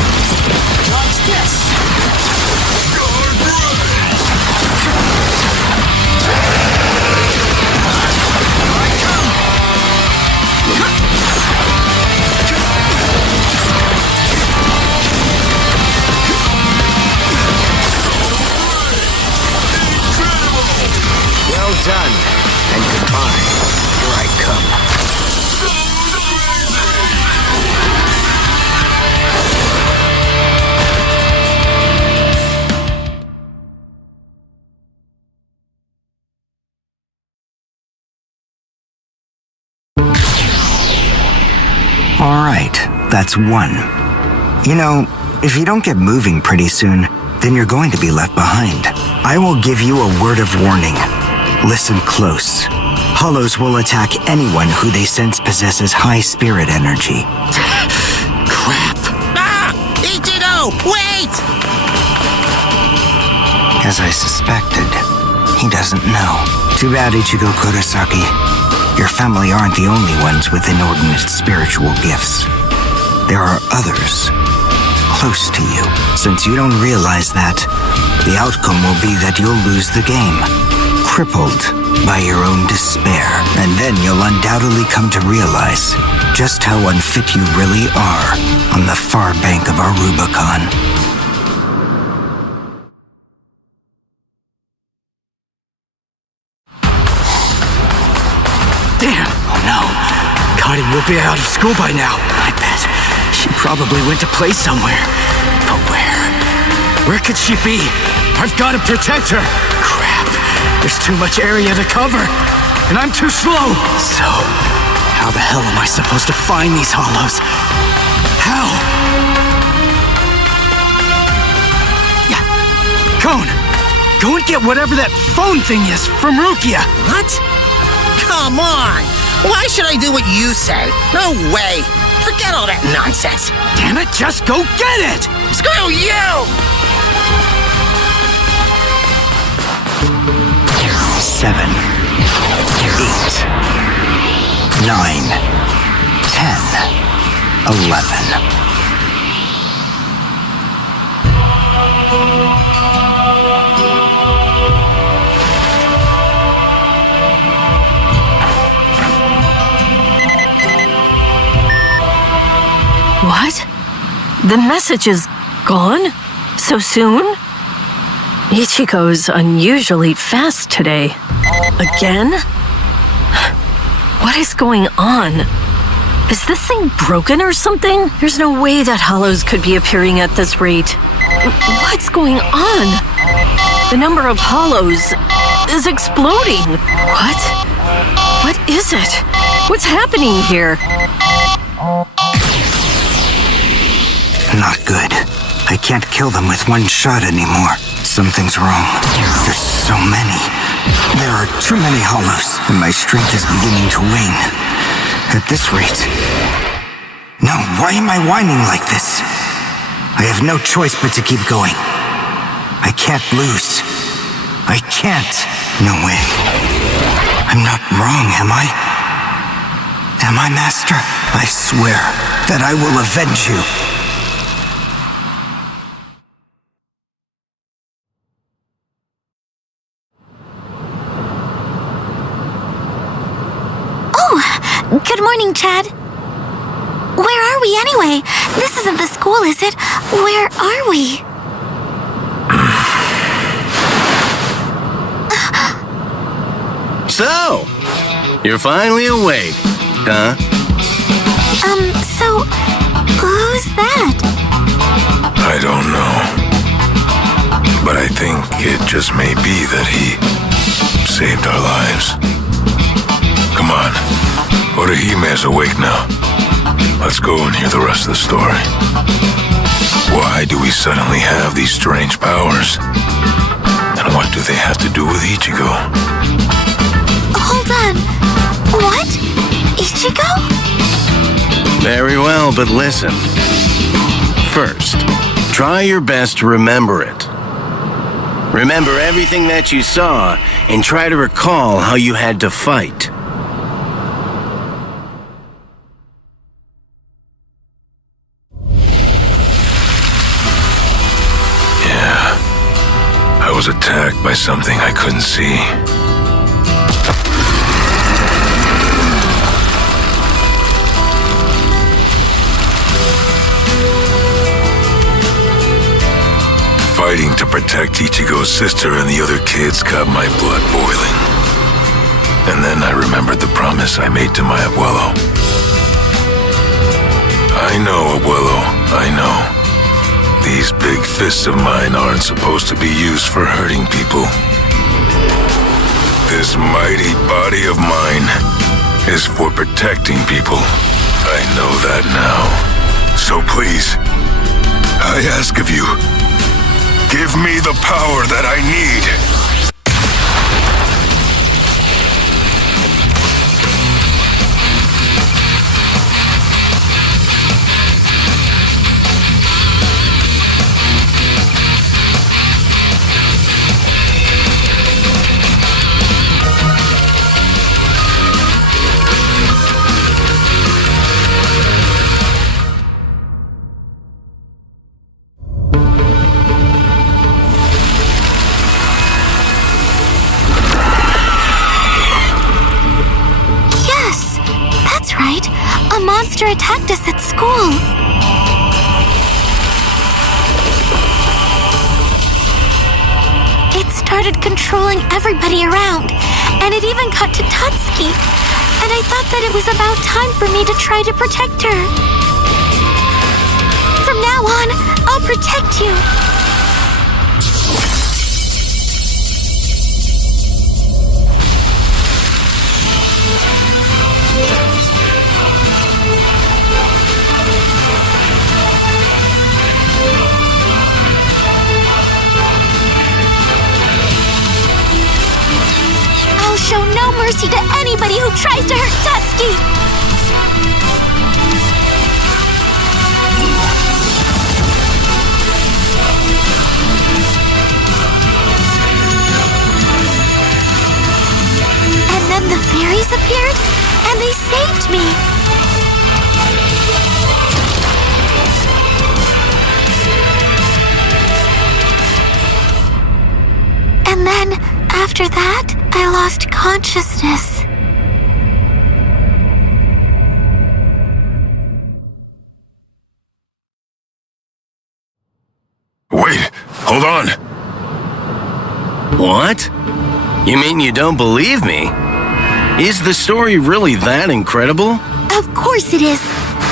Dodge this. Well done, and goodbye. Here I come. All right, that's one. You know, if you don't get moving pretty soon, then you're going to be left behind. I will give you a word of warning. Listen close. Hollows will attack anyone who they sense possesses high spirit energy. Crap. Ah! Ichigo! Wait! As I suspected, he doesn't know. Too bad, Ichigo Kurosaki. Your family aren't the only ones with inordinate spiritual gifts. There are others close to you. Since you don't realize that, the outcome will be that you'll lose the game, crippled by your own despair. And then you'll undoubtedly come to realize just how unfit you really are on the far bank of our Rubicon. will be out of school by now. I bet. She probably went to play somewhere. But where? Where could she be? I've got to protect her. Crap. There's too much area to cover. And I'm too slow. So, how the hell am I supposed to find these hollows? How? Yeah. Cone, go and get whatever that phone thing is from Rukia. What? Come on! Why should I do what you say? No way! Forget all that nonsense! Damn it, just go get it! Screw you! 7, 8, 9, 10, 11. What? The message is gone? So soon? Ichigo's unusually fast today. Again? What is going on? Is this thing broken or something? There's no way that hollows could be appearing at this rate. What's going on? The number of hollows is exploding. What? What is it? What's happening here? Not good. I can't kill them with one shot anymore. Something's wrong. There's so many. There are too many hollows, and my strength is beginning to wane. At this rate... No, why am I whining like this? I have no choice but to keep going. I can't lose. I can't. No way. I'm not wrong, am I? Am I, Master? I swear that I will avenge you. Good morning, Chad. Where are we anyway? This isn't the school, is it? Where are we? So, you're finally awake, huh? So, who's that? I don't know. But I think it just may be that he saved our lives. Come on. Orehime's awake now. Let's go and hear the rest of the story. Why do we suddenly have these strange powers? And what do they have to do with Ichigo? Hold on. What? Ichigo? Very well, but listen. First, try your best to remember it. Remember everything that you saw and try to recall how you had to fight. I was attacked by something I couldn't see. Fighting to protect Ichigo's sister and the other kids got my blood boiling. And then I remembered the promise I made to my abuelo. I know, abuelo, I know. These big fists of mine aren't supposed to be used for hurting people. This mighty body of mine is for protecting people. I know that now. So please, I ask of you, give me the power that I need. Attacked us at school. It started controlling everybody around, and it even got to Tatsuki. and I thought that it was about time for me to try to protect her. From now on, I'll protect you. I'll show no mercy to anybody who tries to hurt Tatsuki! And then the fairies appeared, and they saved me! And then, after that, I lost consciousness. Wait, hold on. What? You mean you don't believe me? Is the story really that incredible? Of course it is.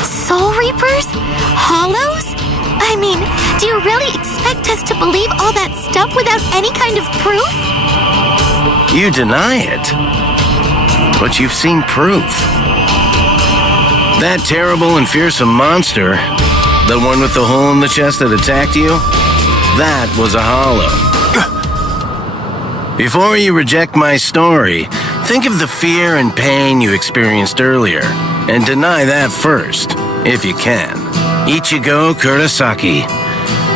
Soul Reapers? Hollows? I mean, do you really expect us to believe all that stuff without any kind of proof? You deny it. But you've seen proof. That terrible and fearsome monster, the one with the hole in the chest that attacked you, that was a hollow. Before you reject my story, think of the fear and pain you experienced earlier, and deny that first, if you can. Ichigo Kurosaki.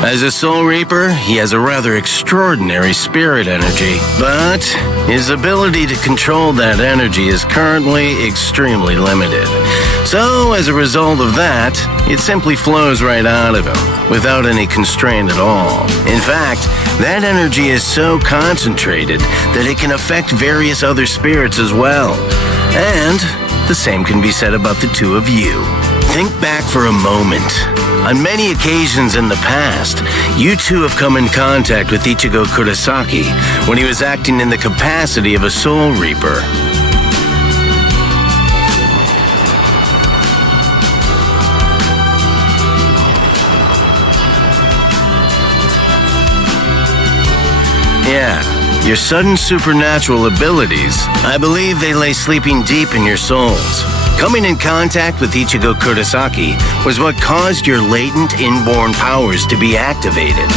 As a Soul Reaper, he has a rather extraordinary spirit energy, but his ability to control that energy is currently extremely limited. So, as a result of that, it simply flows right out of him, without any constraint at all. In fact, that energy is so concentrated that it can affect various other spirits as well. And the same can be said about the two of you. Think back for a moment. On many occasions in the past, you two have come in contact with Ichigo Kurosaki when he was acting in the capacity of a Soul Reaper. Yeah, your sudden supernatural abilities, I believe they lay sleeping deep in your souls. Coming in contact with Ichigo Kurosaki was what caused your latent inborn powers to be activated.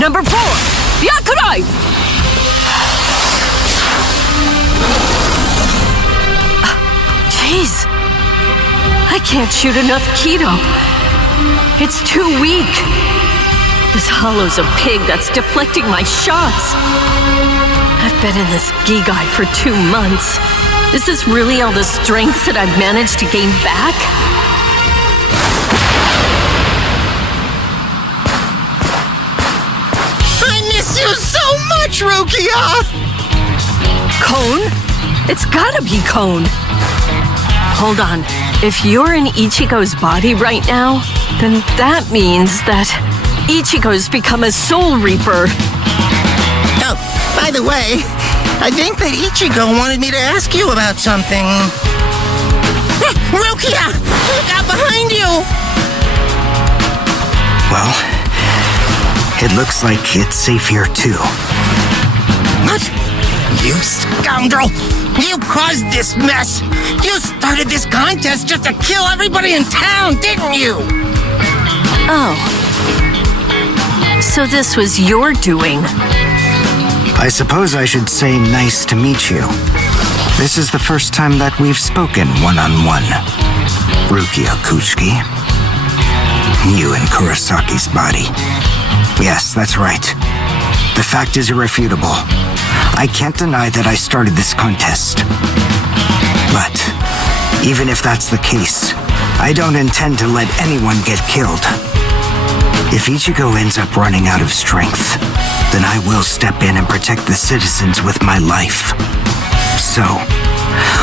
Number 4, Yakurai! Jeez. I can't shoot enough Keto. It's too weak. This hollow's a pig that's deflecting my shots. I've been in this Gigai for 2 months. Is this really all the strength that I've managed to gain back? You so much, Rukia! Cone? It's gotta be Cone. Hold on. If you're in Ichigo's body right now, then that means that Ichigo's become a Soul Reaper. Oh, by the way, I think that Ichigo wanted me to ask you about something. Rukia! Look out behind you! Well, it looks like it's safe here, too. What? You scoundrel! You caused this mess! You started this contest just to kill everybody in town, didn't you? Oh. So this was your doing. I suppose I should say nice to meet you. This is the first time that we've spoken one-on-one. Rukia Kuchiki. You in Kurosaki's body. Yes, that's right. The fact is irrefutable. I can't deny that I started this contest. But even if that's the case, I don't intend to let anyone get killed. If Ichigo ends up running out of strength, then I will step in and protect the citizens with my life. So,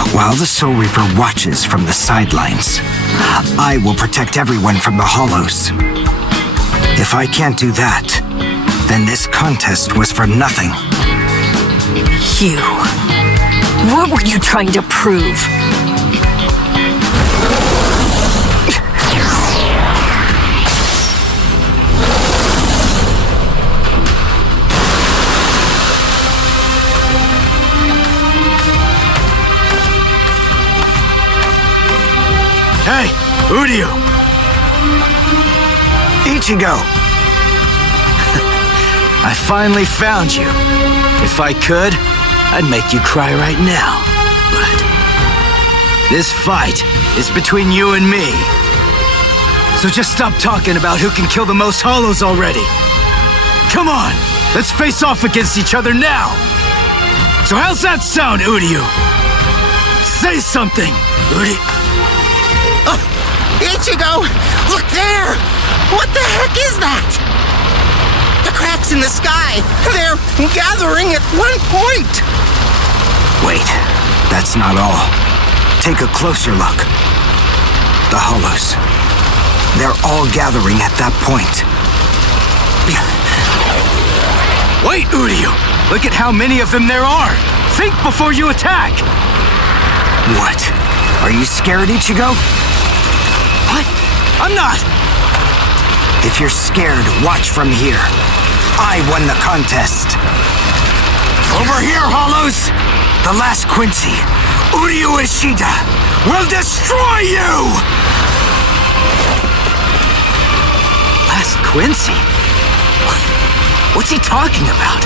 while the Soul Reaper watches from the sidelines, I will protect everyone from the Hollows. If I can't do that, then this contest was for nothing. You. What were you trying to prove? Hey, Uryu! Ichigo! I finally found you. If I could, I'd make you cry right now. But this fight is between you and me. So just stop talking about who can kill the most Hollows already. Come on, let's face off against each other now. So how's that sound, Uryu? Say something, Uryu. Ichigo! Look there! What the heck is that? The cracks in the sky! They're gathering at one point! Wait, that's not all. Take a closer look. The Hollows. They're all gathering at that point. Wait, Uryu! Look at how many of them there are! Think before you attack! What? Are you scared, Ichigo? What? I'm not! If you're scared, watch from here. I won the contest. Over here, Hollows! The last Quincy, Uryu Ishida, will destroy you! Last Quincy? What's he talking about?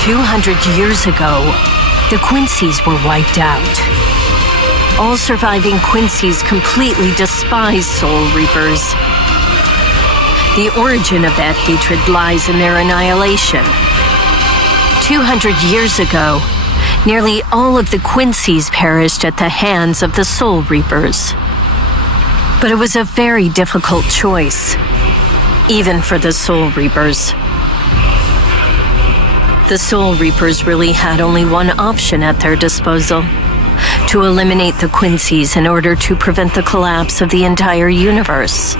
200 years ago, the Quincy's were wiped out. All surviving Quincy's completely despise Soul Reapers. The origin of that hatred lies in their annihilation. 200 years ago, nearly all of the Quincy's perished at the hands of the Soul Reapers. But it was a very difficult choice, even for the Soul Reapers. The Soul Reapers really had only one option at their disposal: to eliminate the Quincy's in order to prevent the collapse of the entire universe.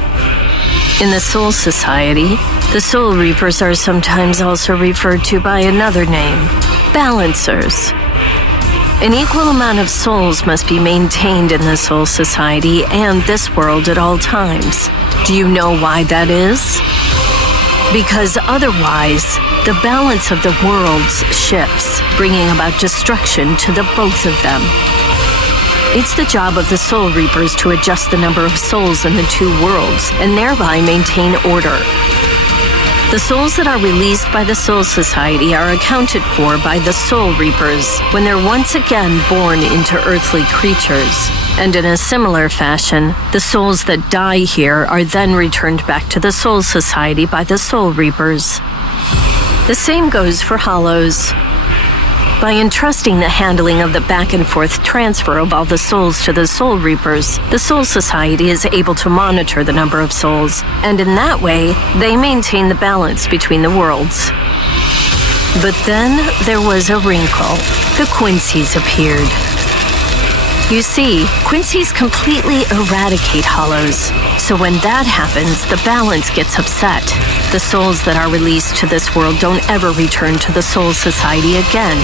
In the Soul Society, the Soul Reapers are sometimes also referred to by another name: Balancers. An equal amount of souls must be maintained in the Soul Society and this world at all times. Do you know why that is? Because otherwise, the balance of the worlds shifts, bringing about destruction to the both of them. It's the job of the Soul Reapers to adjust the number of souls in the two worlds and thereby maintain order. The souls that are released by the Soul Society are accounted for by the Soul Reapers when they're once again born into earthly creatures. And in a similar fashion, the souls that die here are then returned back to the Soul Society by the Soul Reapers. The same goes for Hollows. By entrusting the handling of the back-and-forth transfer of all the souls to the Soul Reapers, the Soul Society is able to monitor the number of souls, and in that way, they maintain the balance between the worlds. But then there was a wrinkle. The Quincy's appeared. You see, Quincy's completely eradicate Hollows, so when that happens, the balance gets upset. The souls that are released to this world don't ever return to the Soul Society again.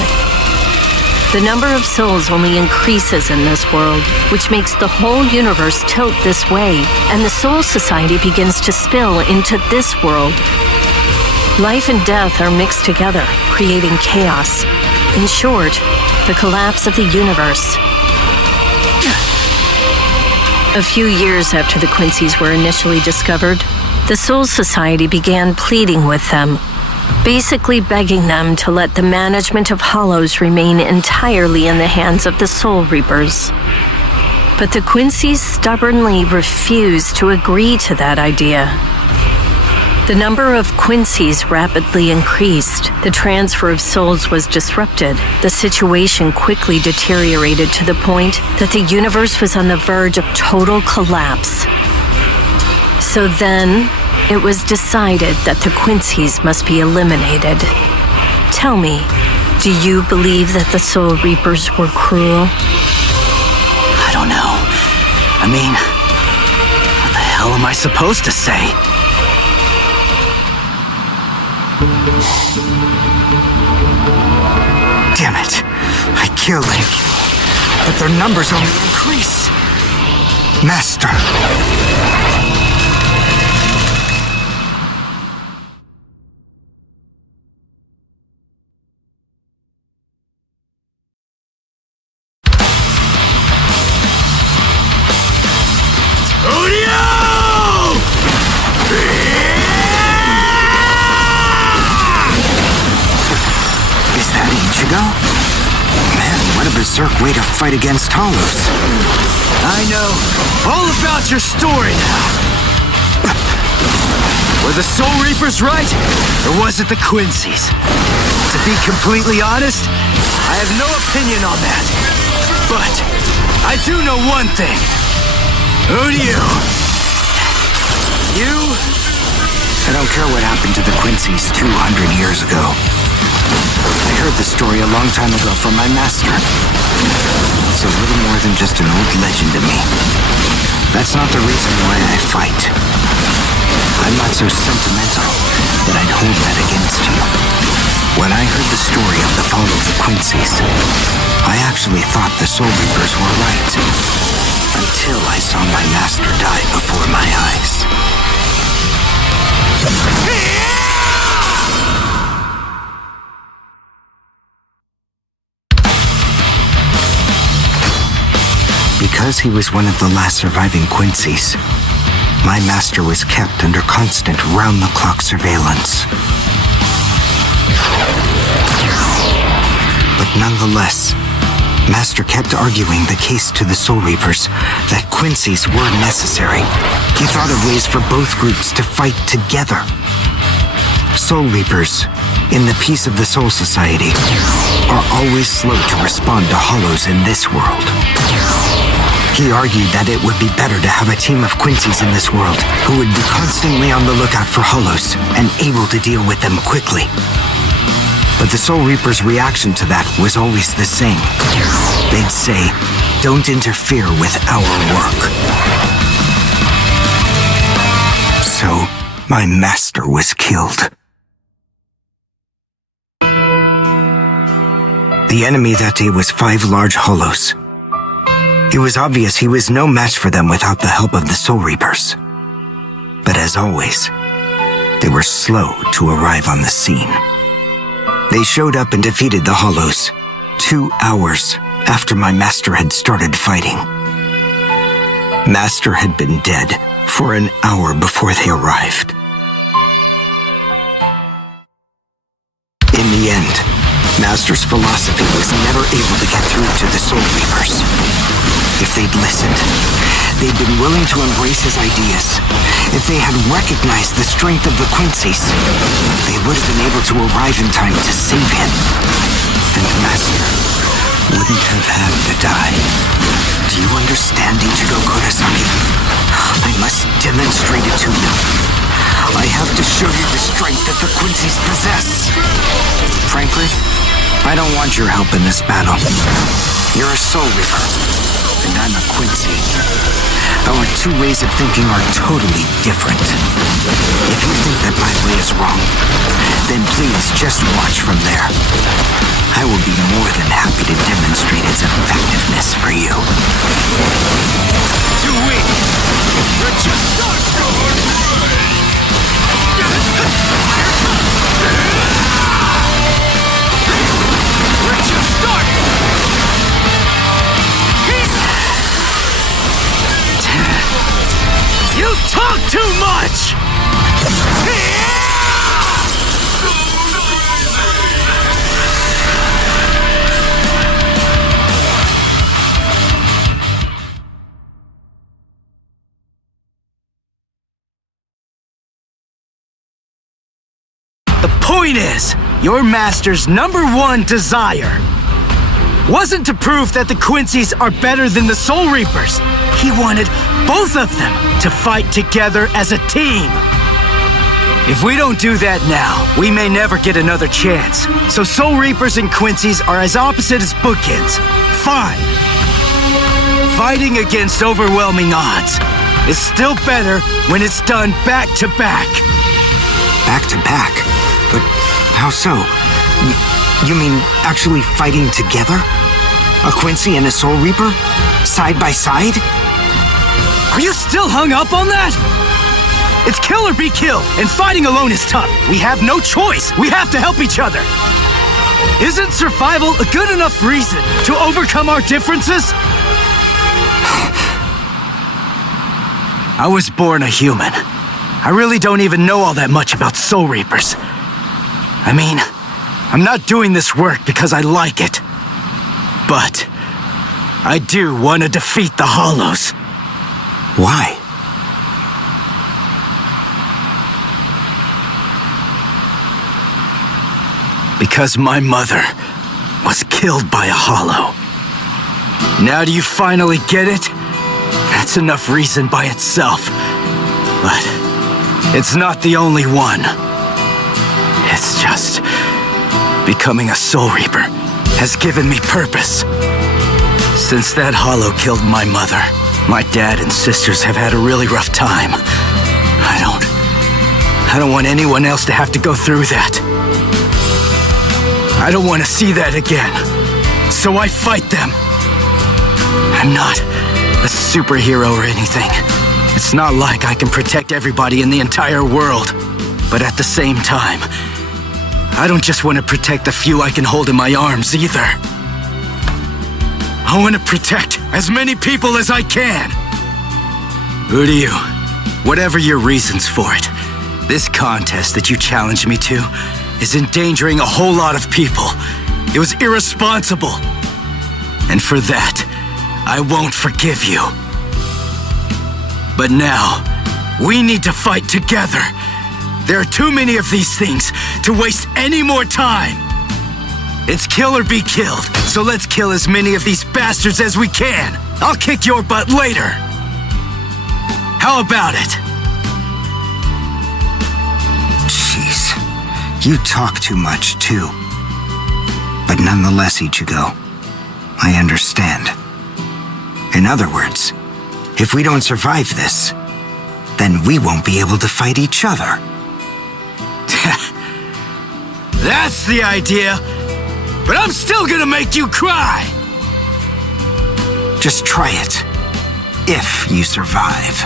The number of souls only increases in this world, which makes the whole universe tilt this way, and the Soul Society begins to spill into this world. Life and death are mixed together, creating chaos. In short, the collapse of the universe. A few years after the Quincy's were initially discovered, the Soul Society began pleading with them. basically begging them to let the management of Hollows remain entirely in the hands of the Soul Reapers. But the Quincy's stubbornly refused to agree to that idea. The number of Quincy's rapidly increased. The transfer of souls was disrupted. The situation quickly deteriorated to the point that the universe was on the verge of total collapse. So then, it was decided that the Quincy's must be eliminated. Tell me, do you believe that the Soul Reapers were cruel? I don't know. I mean, what the hell am I supposed to say? Damn it. I killed him. But their numbers only increase. Master. Man, what a berserk way to fight against Hollows. I know all about your story now. Were the Soul Reapers right, or was it the Quincy's? To be completely honest, I have no opinion on that. But I do know one thing. Who do you? You? I don't care what happened to the Quincy's 200 years ago. I heard the story a long time ago from my master. It's a little more than just an old legend to me. That's not the reason why I fight. I'm not so sentimental that I'd hold that against you. When I heard the story of the fall of the Quincy's, I actually thought the Soul Reapers were right. Until I saw my master die before my eyes. Because he was one of the last surviving Quincy's, my master was kept under constant round-the-clock surveillance. But nonetheless, Master kept arguing the case to the Soul Reapers that Quincy's were necessary. He thought of ways for both groups to fight together. Soul Reapers, in the peace of the Soul Society, are always slow to respond to Hollows in this world. He argued that it would be better to have a team of Quincy's in this world who would be constantly on the lookout for Hollows and able to deal with them quickly. But the Soul Reapers' reaction to that was always the same. They'd say, "Don't interfere with our work." So, my master was killed. The enemy that day was 5 large Hollows. It was obvious he was no match for them without the help of the Soul Reapers. But as always, they were slow to arrive on the scene. They showed up and defeated the Hollows 2 hours after my master had started fighting. Master had been dead for an hour before they arrived. In the end, Master's philosophy was never able to get through to the Soul Reapers. If they'd listened, they'd been willing to embrace his ideas. If they had recognized the strength of the Quincy's, they would have been able to arrive in time to save him. And Master wouldn't have had to die. Do you understand, Ichigo Kurosaki? I must demonstrate it to you. I have to show you the strength that the Quincy's possess. Frankly, I don't want your help in this battle. You're a Soul Reaper, and I'm a Quincy. Our 2 ways of thinking are totally different. If you think that my way is wrong, then please just watch from there. I will be more than happy to demonstrate its effectiveness for you. Too weak. You're just not going right. We're just starting. You talk too much! point is, your master's #1 desire wasn't to prove that the Quincy's are better than the Soul Reapers. He wanted both of them to fight together as a team. If we don't do that now, we may never get another chance. So Soul Reapers and Quincy's are as opposite as bookends. Fine. Fighting against overwhelming odds is still better when it's done back to back. Back to back? But how so? You mean actually fighting together? A Quincy and a Soul Reaper? Side by side? Are you still hung up on that? It's kill or be killed, and fighting alone is tough. We have no choice. We have to help each other. Isn't survival a good enough reason to overcome our differences? I was born a human. I really don't even know all that much about Soul Reapers. I mean, I'm not doing this work because I like it. But I do want to defeat the Hollows. Why? Because my mother was killed by a Hollow. Now do you finally get it? That's enough reason by itself. But it's not the only one. It's just becoming a Soul Reaper has given me purpose. Since that Hollow killed my mother, my dad and sisters have had a really rough time. I don't want anyone else to have to go through that. I don't want to see that again. So I fight them. I'm not a superhero or anything. It's not like I can protect everybody in the entire world. But at the same time, I don't just want to protect the few I can hold in my arms either. I want to protect as many people as I can. Who do you? Whatever your reasons for it, this contest that you challenged me to is endangering a whole lot of people. It was irresponsible. And for that, I won't forgive you. But now, we need to fight together. There are too many of these things to waste any more time. It's kill or be killed, so let's kill as many of these bastards as we can. I'll kick your butt later. How about it? Jeez, you talk too much, too. But nonetheless, Ichigo, I understand. In other words, if we don't survive this, then we won't be able to fight each other. That's the idea. But I'm still gonna make you cry. Just try it. If you survive.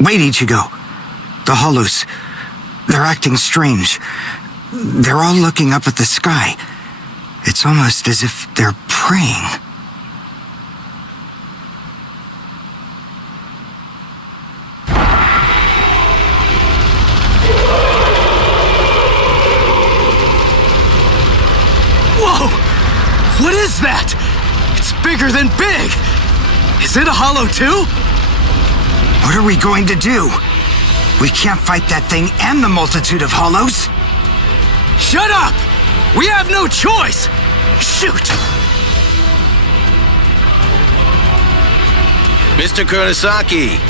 Wait, Ichigo. The Hollows, they're acting strange. They're all looking up at the sky. It's almost as if they're praying. Whoa! What is that? It's bigger than big. Is it a Hollow too? What are we going to do? We can't fight that thing and the multitude of Hollows. Shut up! We have no choice! Shoot! Mr. Kurosaki,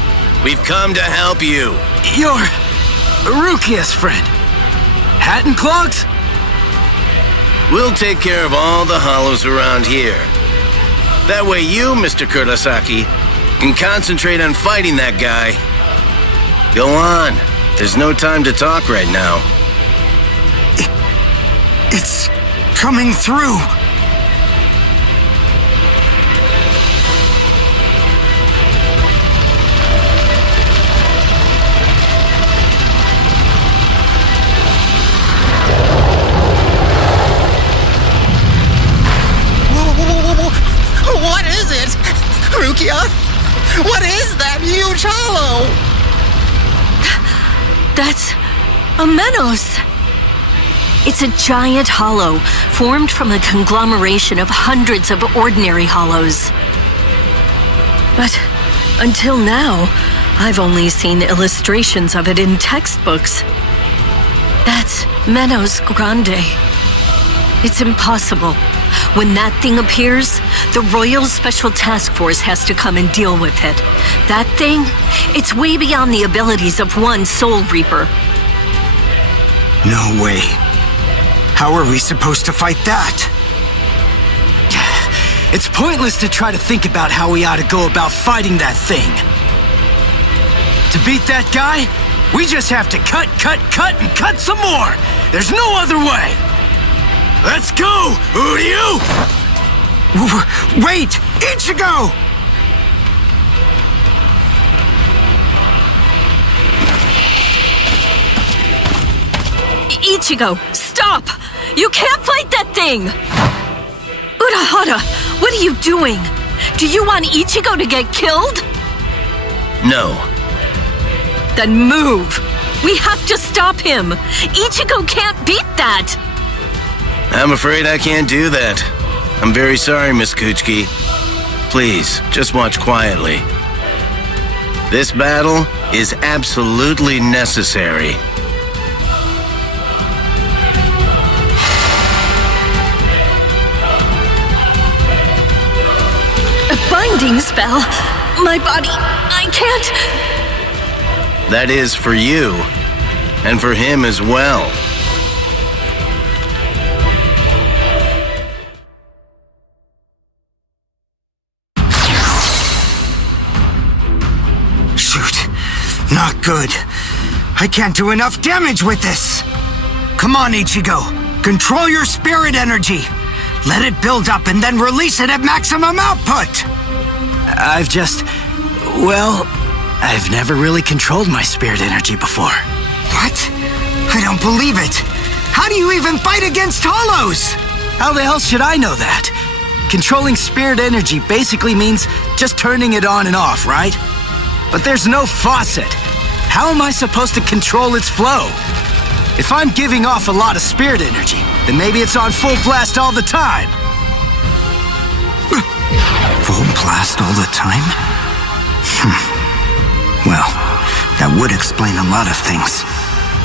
we've come to help you. You're Rukia's friend. Hat and clogs? We'll take care of all the Hollows around here. That way you, Mr. Kurosaki, can concentrate on fighting that guy. Go on. There's no time to talk right now. It's coming through. Alicia? What is that huge hollow? That's a Menos. It's a giant hollow formed from a conglomeration of hundreds of ordinary hollows. But until now, I've only seen illustrations of it in textbooks. That's Menos Grande. It's impossible. When that thing appears, the Royal Special Task Force has to come and deal with it. That thing, it's way beyond the abilities of one Soul Reaper. No way. How are we supposed to fight that? It's pointless to try to think about how we ought to go about fighting that thing. To beat that guy, we just have to cut, and cut some more. There's no other way. Let's go, Uryu! Wait! Ichigo! Ichigo, stop! You can't fight that thing! Urahara, what are you doing? Do you want Ichigo to get killed? No. Then move! We have to stop him! Ichigo can't beat that! I'm afraid I can't do that. I'm very sorry, Miss Kuchiki. Please, just watch quietly. This battle is absolutely necessary. A binding spell? My body, I can't... That is for you, and for him as well. Shoot. Not good. I can't do enough damage with this. Come on, Ichigo. Control your spirit energy. Let it build up and then release it at maximum output. I've never really controlled my spirit energy before. What? I don't believe it. How do you even fight against hollows? How the hell should I know that? Controlling spirit energy basically means just turning it on and off, right? But there's no faucet. How am I supposed to control its flow? If I'm giving off a lot of spirit energy, then maybe it's on full blast all the time. Full blast all the time? Well, that would explain a lot of things.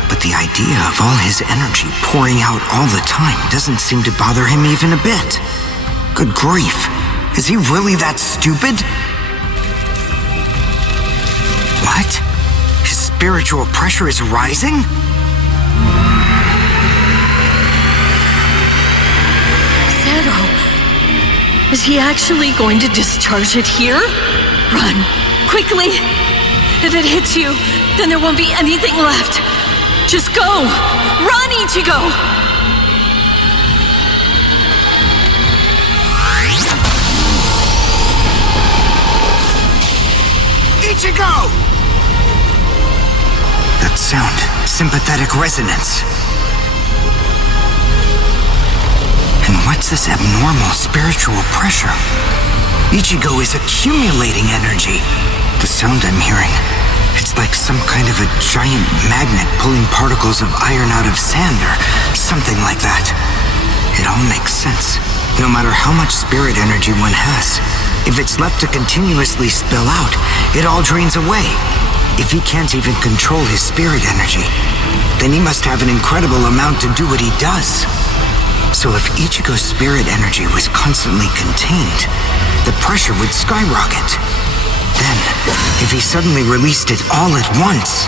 But the idea of all his energy pouring out all the time doesn't seem to bother him even a bit. Good grief. Is he really that stupid? What? His spiritual pressure is rising? Zero. Is he actually going to discharge it here? Run. Quickly. If it hits you, then there won't be anything left. Just go. Run, Ichigo. Ichigo! That sound, sympathetic resonance. And what's this abnormal spiritual pressure? Ichigo is accumulating energy. The sound I'm hearing, it's like some kind of a giant magnet pulling particles of iron out of sand or something like that. It all makes sense. No matter how much spirit energy one has, if it's left to continuously spill out, it all drains away. If he can't even control his spirit energy, then he must have an incredible amount to do what he does. So if Ichigo's spirit energy was constantly contained, the pressure would skyrocket. Then, if he suddenly released it all at once...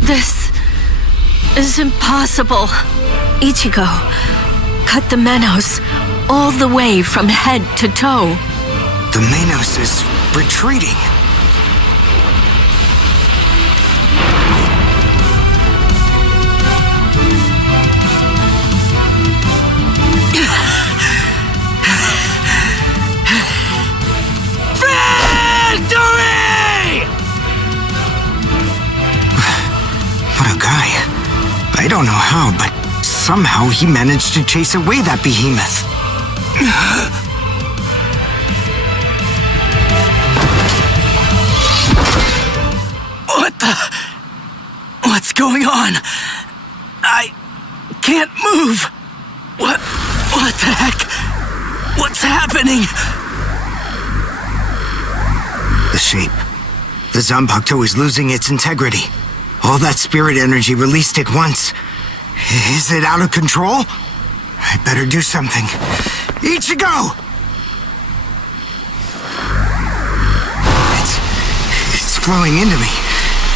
This is impossible. Ichigo, cut the Menos all the way from head to toe. The Menos is retreating. don't know how, but somehow he managed to chase away that behemoth. What's going on? I can't move. What the heck? What's happening? The shape. The Zanpakuto is losing its integrity. All that spirit energy released at once. Is it out of control? I better do something. Ichigo! It's flowing into me.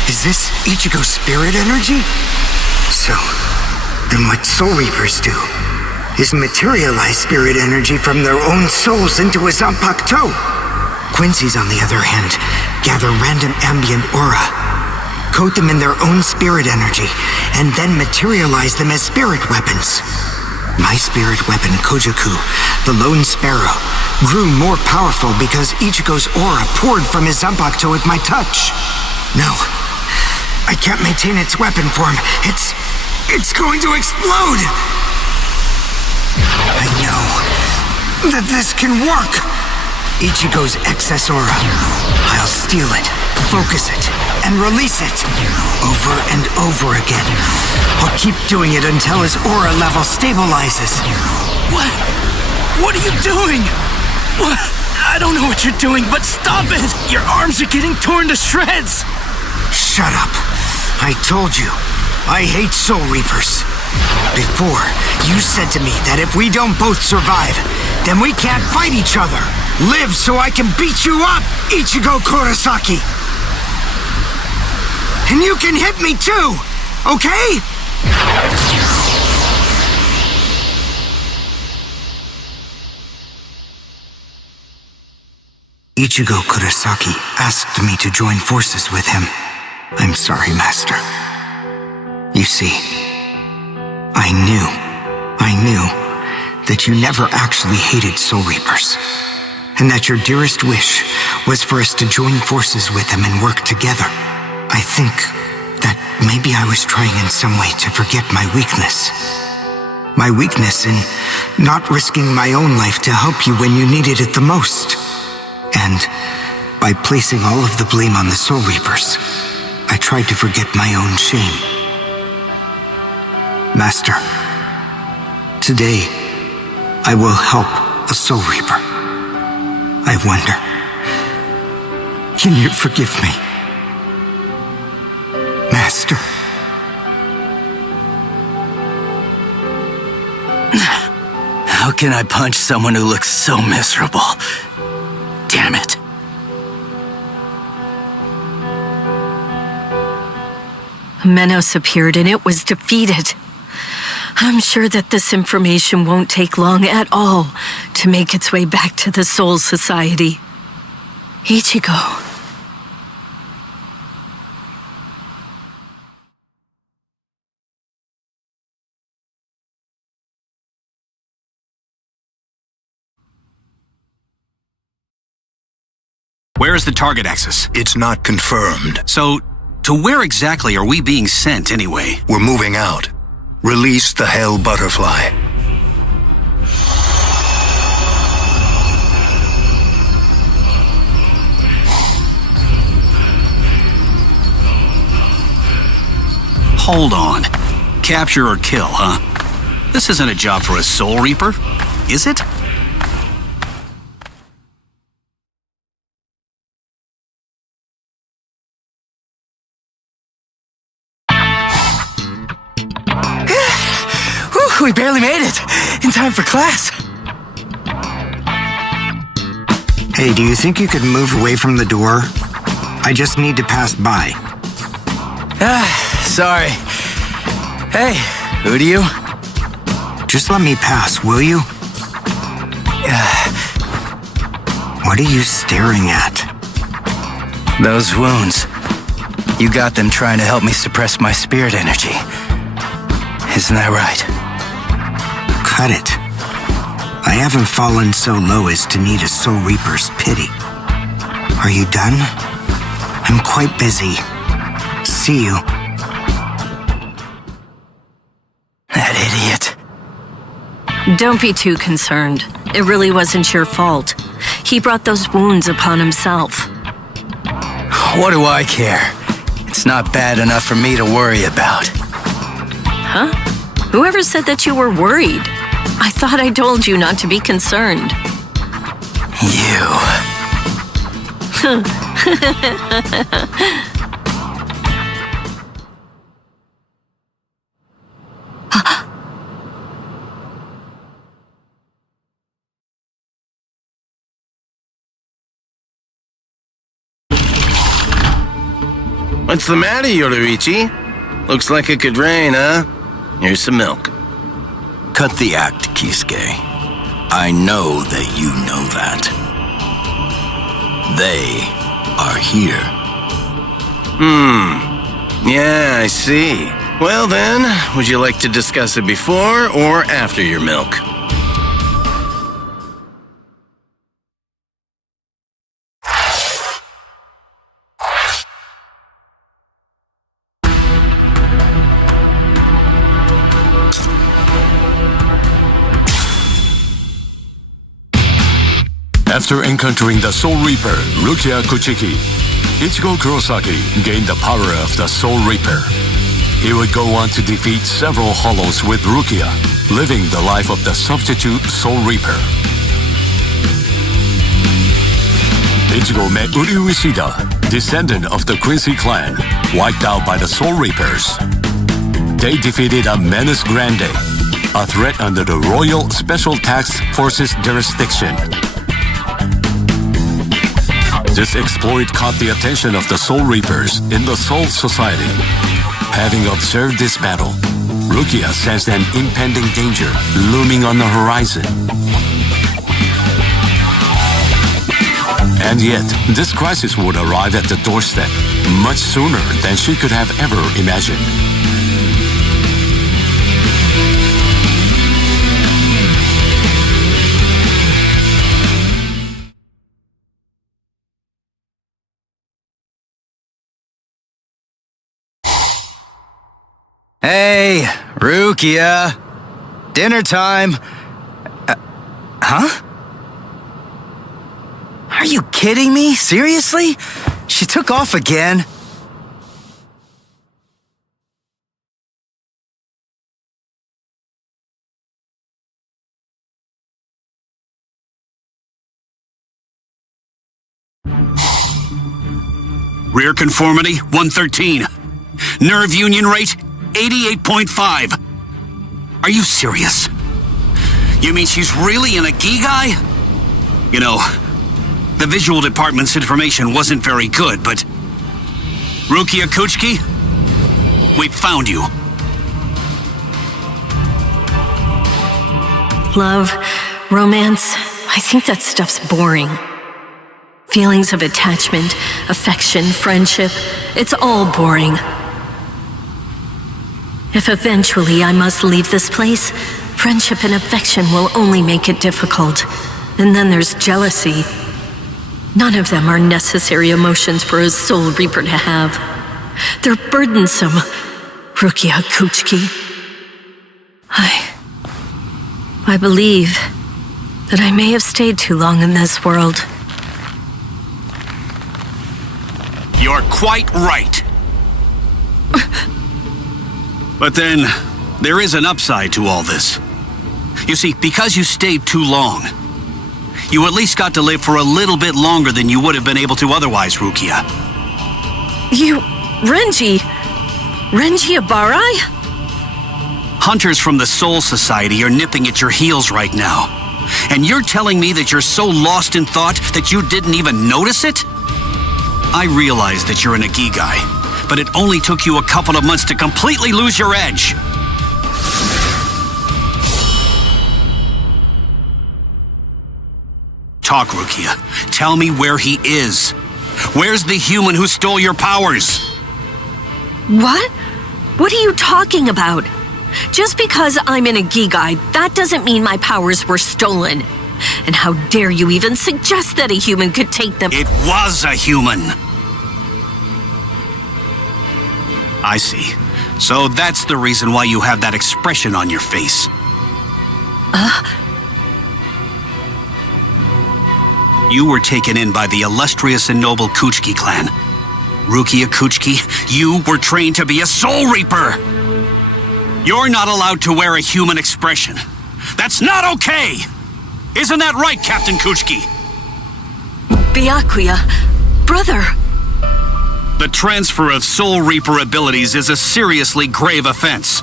Is this Ichigo's spirit energy? So, then what Soul Reapers do is materialize spirit energy from their own souls into a Zanpakuto. Quincy's, on the other hand, gather random ambient aura, coat them in their own spirit energy, and then materialize them as spirit weapons. My spirit weapon, Kojaku, the Lone Sparrow, grew more powerful because Ichigo's aura poured from his Zanpakuto at my touch. No, I can't maintain its weapon form. It's going to explode! I know that this can work! Ichigo's excess aura. I'll steal it, focus it, and release it. Over and over again. I'll keep doing it until his aura level stabilizes. What are you doing? What? I don't know what you're doing, but stop it! Your arms are getting torn to shreds! Shut up. I told you, I hate Soul Reapers. Before, you said to me that if we don't both survive, then we can't fight each other. Live so I can beat you up, Ichigo Kurosaki! And you can hit me too, okay? Ichigo Kurosaki asked me to join forces with him. I'm sorry, Master. You see, I knew that you never actually hated Soul Reapers, and that your dearest wish was for us to join forces with them and work together. I think that maybe I was trying in some way to forget my weakness. My weakness in not risking my own life to help you when you needed it the most. And by placing all of the blame on the Soul Reapers, I tried to forget my own shame. Master, today I will help a Soul Reaper. I wonder, can you forgive me? Master. How can I punch someone who looks so miserable? Damn it. Menos appeared and it was defeated. I'm sure that this information won't take long at all to make its way back to the Soul Society. Ichigo. Where is the target axis? It's not confirmed. So, to where exactly are we being sent anyway? We're moving out. Release the Hell Butterfly. Hold on. Capture or kill, huh? This isn't a job for a Soul Reaper, is it? We barely made it. In time for class. Hey, do you think you could move away from the door? I just need to pass by. Sorry. Hey, who do you? Just let me pass, will you? What are you staring at? Those wounds. You got them trying to help me suppress my spirit energy. Isn't that right? Cut it. I haven't fallen so low as to need a Soul Reaper's pity. Are you done? I'm quite busy. See you. That idiot. Don't be too concerned. It really wasn't your fault. He brought those wounds upon himself. What do I care? It's not bad enough for me to worry about. Huh? Whoever said that you were worried? I thought I told you not to be concerned. You. What's the matter, Yoruichi? Looks like it could rain, huh? Here's some milk. Cut the act, Kisuke. I know that you know that. They are here. Yeah, I see. Well then, would you like to discuss it before or after your milk? After encountering the Soul Reaper, Rukia Kuchiki, Ichigo Kurosaki gained the power of the Soul Reaper. He would go on to defeat several Hollows with Rukia, living the life of the substitute Soul Reaper. Ichigo met Uryu Ishida, descendant of the Quincy clan, wiped out by the Soul Reapers. They defeated a Menace Grande, a threat under the Royal Special Task Forces jurisdiction. This exploit caught the attention of the Soul Reapers in the Soul Society. Having observed this battle, Rukia sensed an impending danger looming on the horizon. And yet, this crisis would arrive at the doorstep much sooner than she could have ever imagined. Hey, Rukia. Dinner time. Huh? Are you kidding me? Seriously? She took off again? Rear conformity, 113. Nerve union rate, 88.5. Are you serious? You mean she's really in a Gigai? You know, the visual department's information wasn't very good, but... Rukia Kuchiki, we found you. Love, romance, I think that stuff's boring. Feelings of attachment, affection, friendship, it's all boring. If eventually I must leave this place, friendship and affection will only make it difficult. And then there's jealousy. None of them are necessary emotions for a Soul Reaper to have. They're burdensome, Rukia Kuchiki. I believe that I may have stayed too long in this world. You're quite right. But then, there is an upside to all this. You see, because you stayed too long, you at least got to live for a little bit longer than you would have been able to otherwise, Rukia. You... Renji Abarai? Hunters from the Soul Society are nipping at your heels right now. And you're telling me that you're so lost in thought that you didn't even notice it? I realize that you're an Ikigai, but it only took you a couple of months to completely lose your edge. Talk, Rukia. Tell me where he is. Where's the human who stole your powers? What? What are you talking about? Just because I'm in a Gigai, that doesn't mean my powers were stolen. And how dare you even suggest that a human could take them? It was a human. I see. So that's the reason why you have that expression on your face. You were taken in by the illustrious and noble Kuchiki clan. Rukia Kuchiki, you were trained to be a Soul Reaper! You're not allowed to wear a human expression. That's not okay! Isn't that right, Captain Kuchiki? Byakuya, brother. The transfer of Soul Reaper abilities is a seriously grave offense.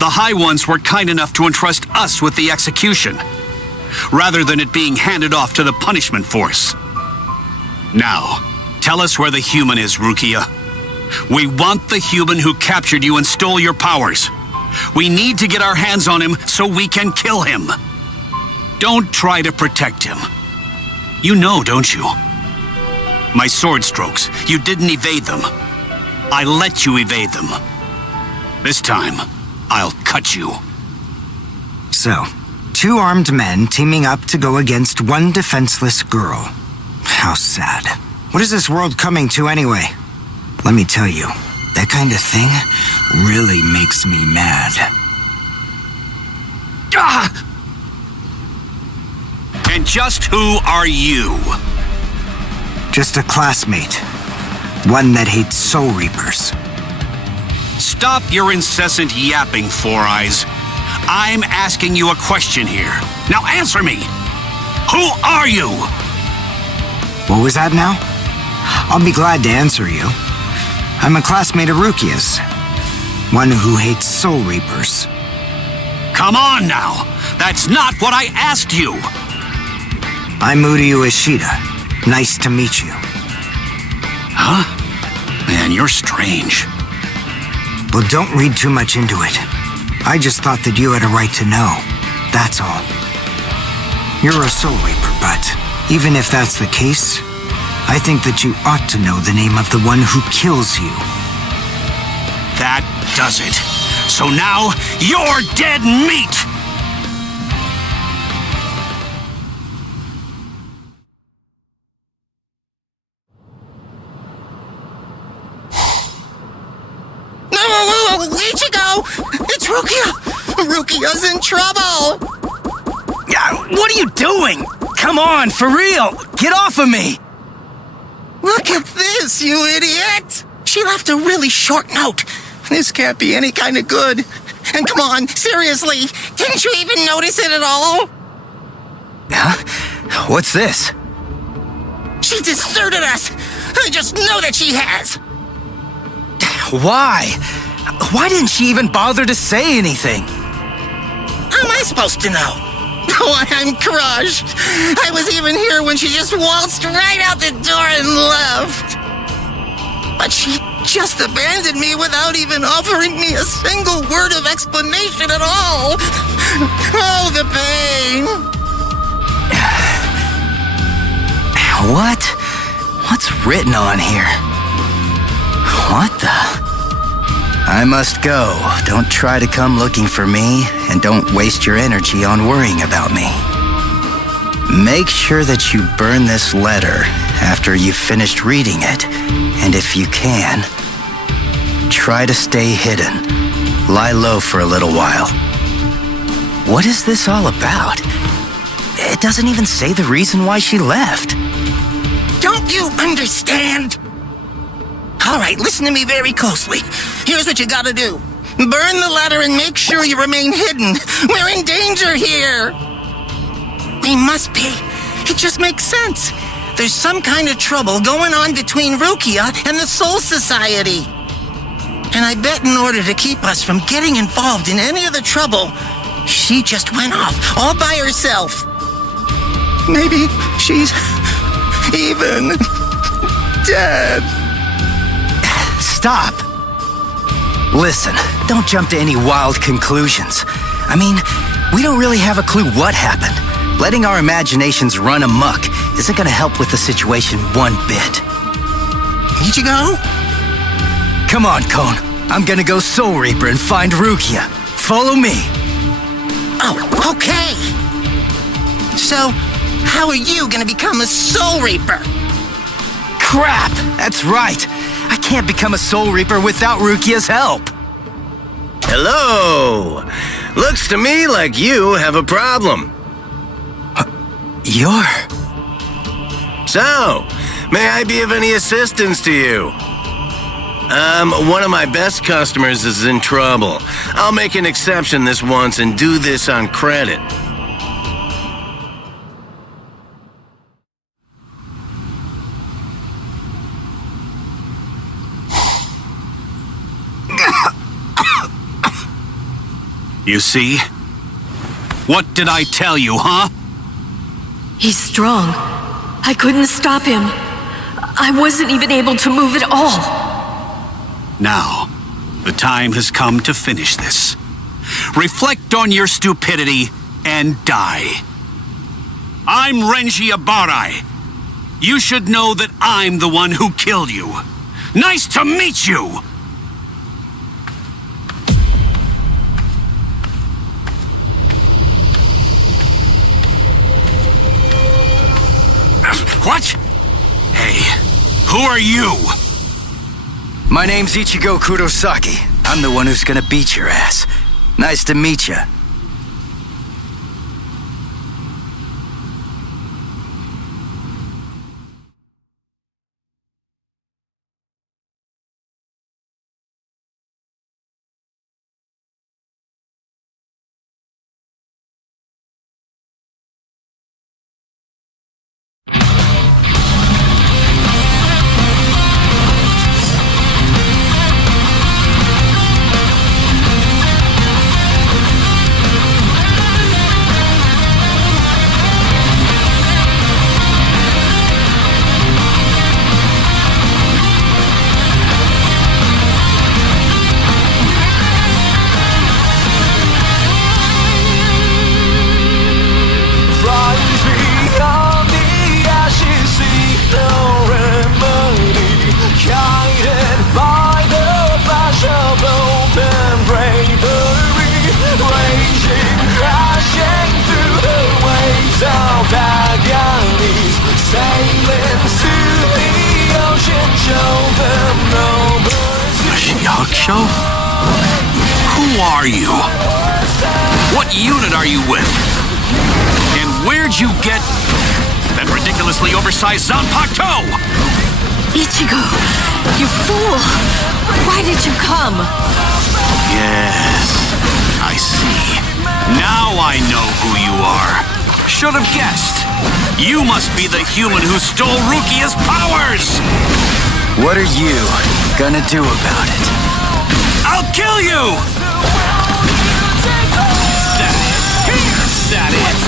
The High Ones were kind enough to entrust us with the execution, rather than it being handed off to the punishment force. Now, tell us where the human is, Rukia. We want the human who captured you and stole your powers. We need to get our hands on him so we can kill him. Don't try to protect him. You know, don't you? My sword strokes, you didn't evade them. I let you evade them. This time, I'll cut you. So, 2 armed men teaming up to go against one defenseless girl. How sad. What is this world coming to anyway? Let me tell you, that kind of thing really makes me mad. Ah! And just who are you? Just a classmate. One that hates Soul Reapers. Stop your incessant yapping, Four Eyes. I'm asking you a question here. Now answer me. Who are you? What was that now? I'll be glad to answer you. I'm a classmate of Rukia's. One who hates Soul Reapers. Come on now. That's not what I asked you. I'm Uryu Ishida. Nice to meet you. Huh? Man, you're strange. Well, don't read too much into it. I just thought that you had a right to know. That's all. You're a Soul Reaper, but even if that's the case, I think that you ought to know the name of the one who kills you. That does it. So now, you're dead meat! Ichigo! It's Rukia! Rukia's in trouble! What are you doing? Come on, for real! Get off of me! Look at this, you idiot! She left a really short note. This can't be any kind of good. And come on, seriously, didn't you even notice it at all? Huh? What's this? She deserted us! I just know that she has! Why? Why didn't she even bother to say anything? How am I supposed to know? Oh, I'm crushed. I was even here when she just waltzed right out the door and left. But she just abandoned me without even offering me a single word of explanation at all. Oh, the pain. What? What's written on here? What the? I must go. Don't try to come looking for me, and don't waste your energy on worrying about me. Make sure that you burn this letter after you've finished reading it, and if you can, try to stay hidden. Lie low for a little while. What is this all about? It doesn't even say the reason why she left. Don't you understand? All right, listen to me very closely. Here's what you gotta do. Burn the letter and make sure you remain hidden. We're in danger here. We must be. It just makes sense. There's some kind of trouble going on between Rukia and the Soul Society. And I bet in order to keep us from getting involved in any of the trouble, she just went off all by herself. Maybe she's even dead. Stop! Listen, don't jump to any wild conclusions. I mean, we don't really have a clue what happened. Letting our imaginations run amok isn't gonna help with the situation one bit. Ichigo? Come on, Kon. I'm gonna go Soul Reaper and find Rukia. Follow me. Oh, okay. So, how are you gonna become a Soul Reaper? Crap! That's right. I can't become a Soul Reaper without Rukia's help. Hello! Looks to me like you have a problem. You're... So, may I be of any assistance to you? One of my best customers is in trouble. I'll make an exception this once and do this on credit. You see? What did I tell you, huh? He's strong. I couldn't stop him. I wasn't even able to move at all. Now, the time has come to finish this. Reflect on your stupidity and die. I'm Renji Abarai. You should know that I'm the one who killed you. Nice to meet you! What? Hey, who are you? My name's Ichigo Kurosaki. I'm the one who's gonna beat your ass. Nice to meet ya. Show? Who are you? What unit are you with? And where'd you get that ridiculously oversized Zanpakuto? Ichigo, you fool! Why did you come? Yes, I see. Now I know who you are. Should have guessed. You must be the human who stole Rukia's powers! What are you gonna do about it? I'll kill you! Is that it?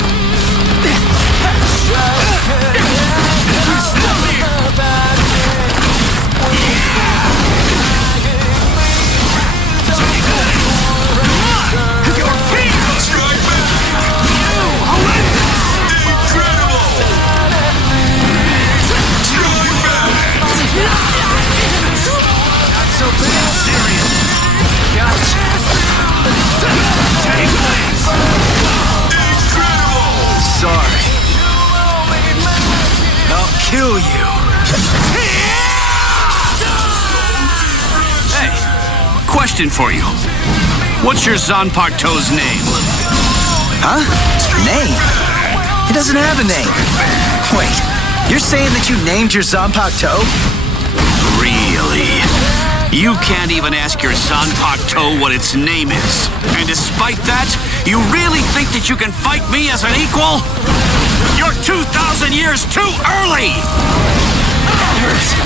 Sorry. I'll kill you. Hey, question for you. What's your Zanpakuto's name? Huh? Name? He doesn't have a name. Wait, you're saying that you named your Zanpakuto? Really? You can't even ask your Zanpakuto what its name is. And despite that, you really think that you can fight me as an equal? You're 2,000 years too early! That hurts.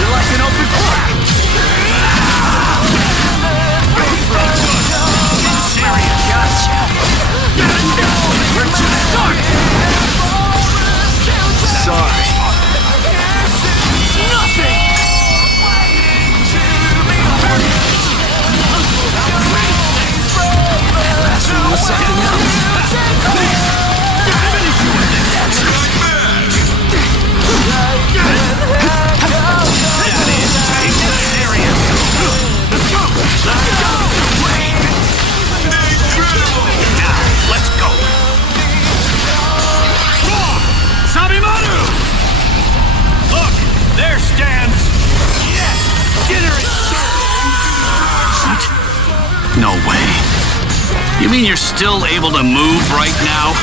You're like an open crack! Get serious! Gotcha. Where'd you start? Sorry. Nothing! Last one was something else. Sabimaru! No way. You mean you're still able to move right now?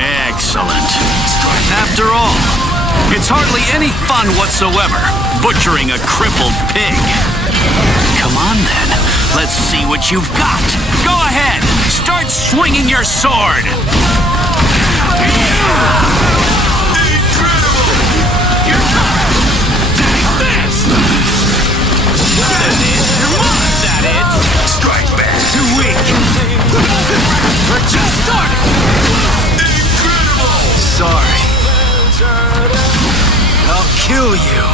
Excellent. After all, it's hardly any fun whatsoever, butchering a crippled pig. Come on then, let's see what you've got. Go ahead, start swinging your sword. Strike back. Too weak. We're just starting. Incredible. Sorry. I'll kill you.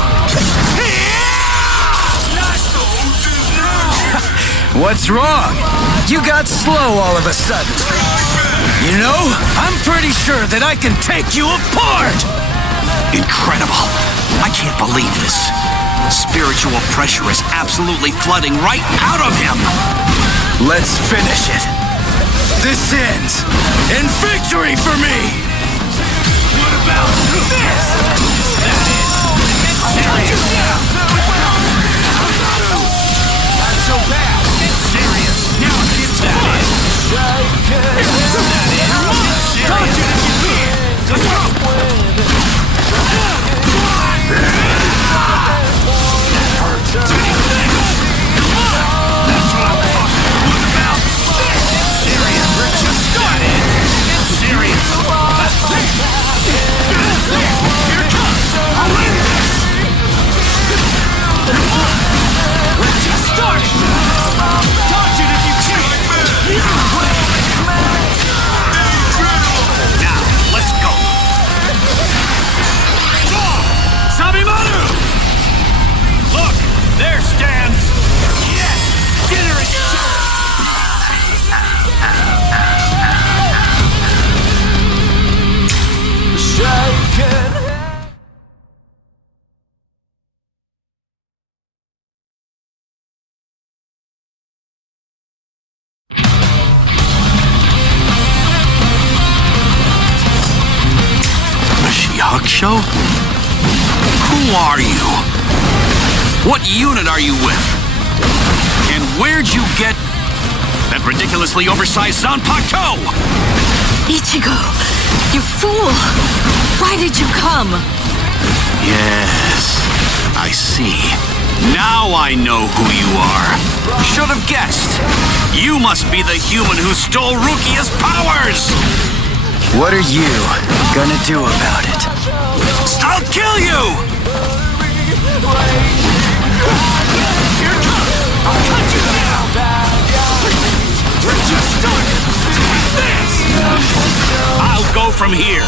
What's wrong? You got slow all of a sudden. You know, I'm pretty sure that I can take you apart. Incredible. I can't believe this. Spiritual pressure is absolutely flooding right out of him. Let's finish it. This ends in victory for me. What about this? That is. It's serious. Not so bad. It's serious. Now it's that is. That is. It's serious. Show? Who are you? What unit are you with? And where'd you get that ridiculously oversized Zanpakuto? Ichigo, you fool! Why did you come? Yes, I see. Now I know who you are. Should have guessed. You must be the human who stole Rukia's powers! What are you gonna do about it? I'll kill you! I'll cut you down! We're just starting! Take this! I'll go from here!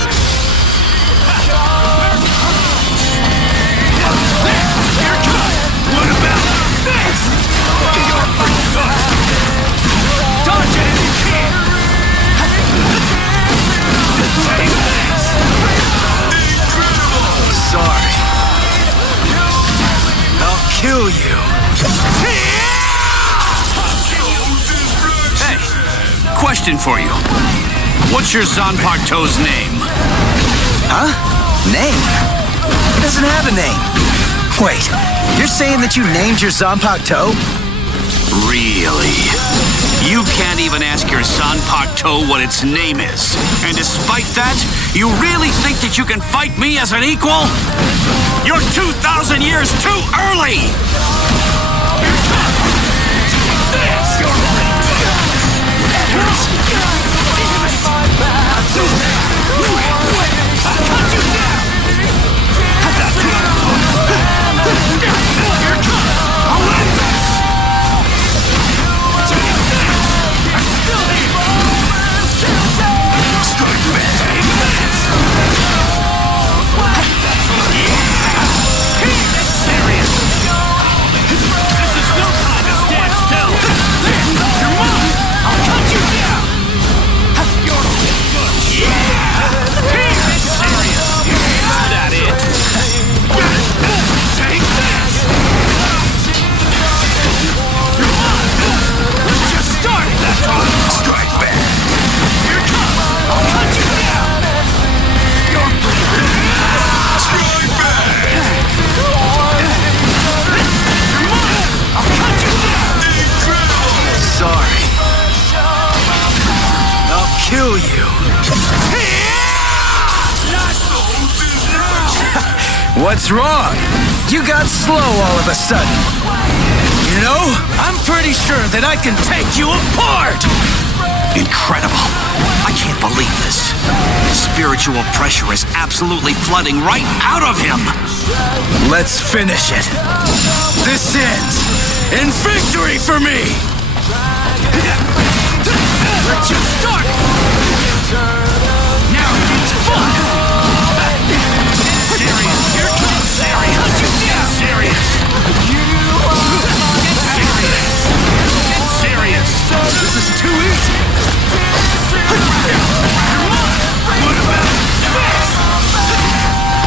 You're cut! What about this? You're forgot! Dodge it if you can! Take this! Sorry. I'll kill you. Hey, question for you. What's your Zanpakuto's name? Huh? Name? It doesn't have a name. Wait, you're saying that you named your Zanpakuto? Really? You can't even ask your Zanpakuto what its name is. And despite that, you really think that you can fight me as an equal? You're 2,000 years too early! This is kill you. What's wrong? You got slow all of a sudden. You know, I'm pretty sure that I can take you apart! Incredible. I can't believe this. Spiritual pressure is absolutely flooding right out of him. Let's finish it. This ends in victory for me! Let's just start! Now it's fun! Get serious! Here comes serious! Get serious! Get serious! Get serious! This is too easy! What about this?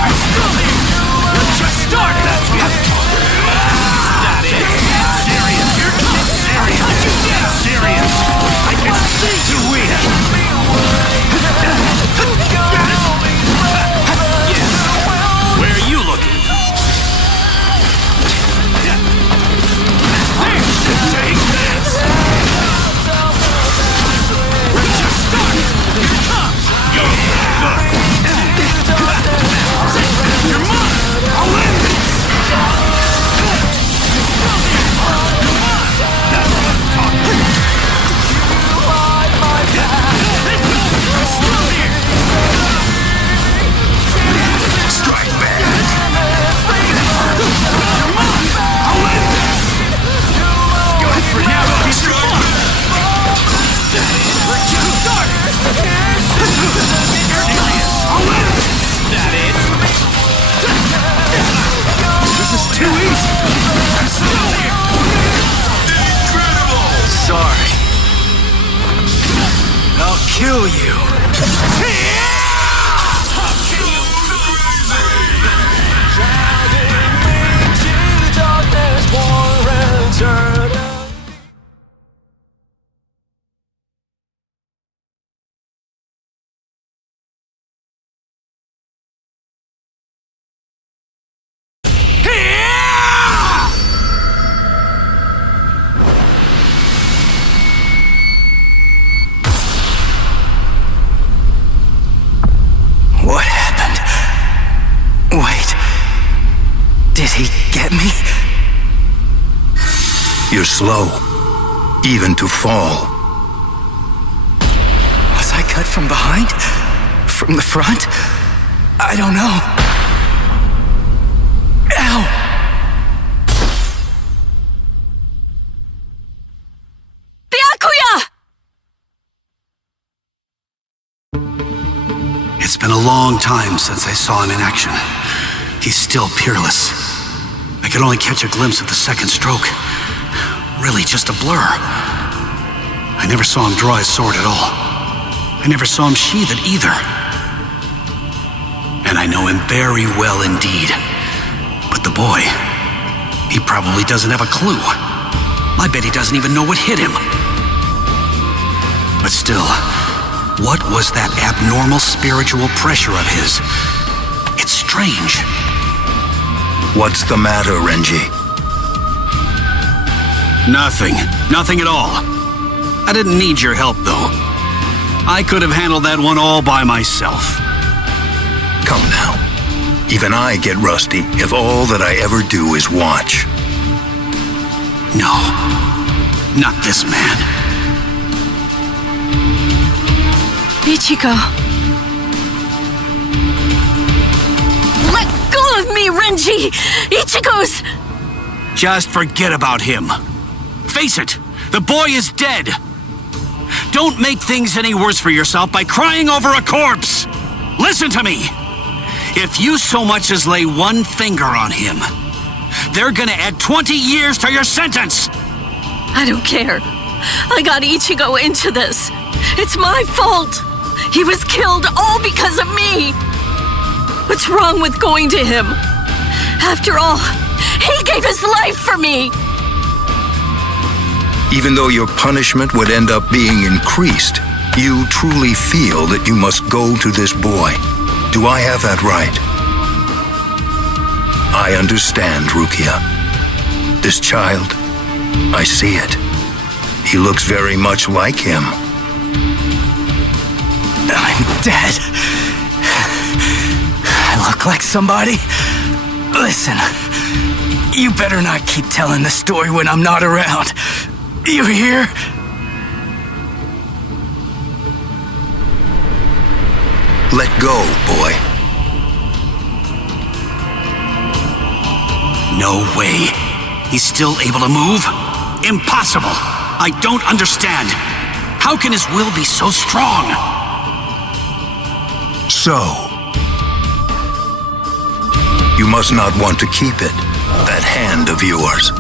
I'm still here! Let's just start! That is! Get serious! Here comes serious! Get serious! I can see to win! Yes! Where are you looking? Take this! Let's just start! Here it comes! You're mine! I'll end this! Strike back! You're mine! I'll end this! Good for now, he's fun! We're just starting! Serious! I'll end this! That it? This is too easy! I'm still here! Incredible! Sorry. I'll kill you. What happened? Wait. Did he get me? You're slow, even to fall. Was I cut from behind? From the front? I don't know. Ow! Byakuya! It's been a long time since I saw him in action. He's still peerless. I could only catch a glimpse of the second stroke. Really just a blur. I never saw him draw his sword at all. I never saw him sheathe it either. And I know him very well indeed. But the boy, he probably doesn't have a clue. I bet he doesn't even know what hit him. But still, what was that abnormal spiritual pressure of his? It's strange. What's the matter, Renji? Nothing. Nothing at all. I didn't need your help, though. I could have handled that one all by myself. Come now. Even I get rusty if all that I ever do is watch. No. Not this man. Ichigo. Let go of me, Renji! Ichigo's... Just forget about him. Face it, the boy is dead. Don't make things any worse for yourself by crying over a corpse. Listen to me. If you so much as lay one finger on him, they're gonna add 20 years to your sentence. I don't care. I got Ichigo into this. It's my fault. He was killed all because of me. What's wrong with going to him? After all, he gave his life for me. Even though your punishment would end up being increased, you truly feel that you must go to this boy. Do I have that right? I understand, Rukia. This child, I see it. He looks very much like him. I'm dead. I look like somebody? Listen, you better not keep telling the story when I'm not around. You hear? Let go, boy. No way. He's still able to move? Impossible. I don't understand. How can his will be so strong? So, you must not want to keep it, that hand of yours.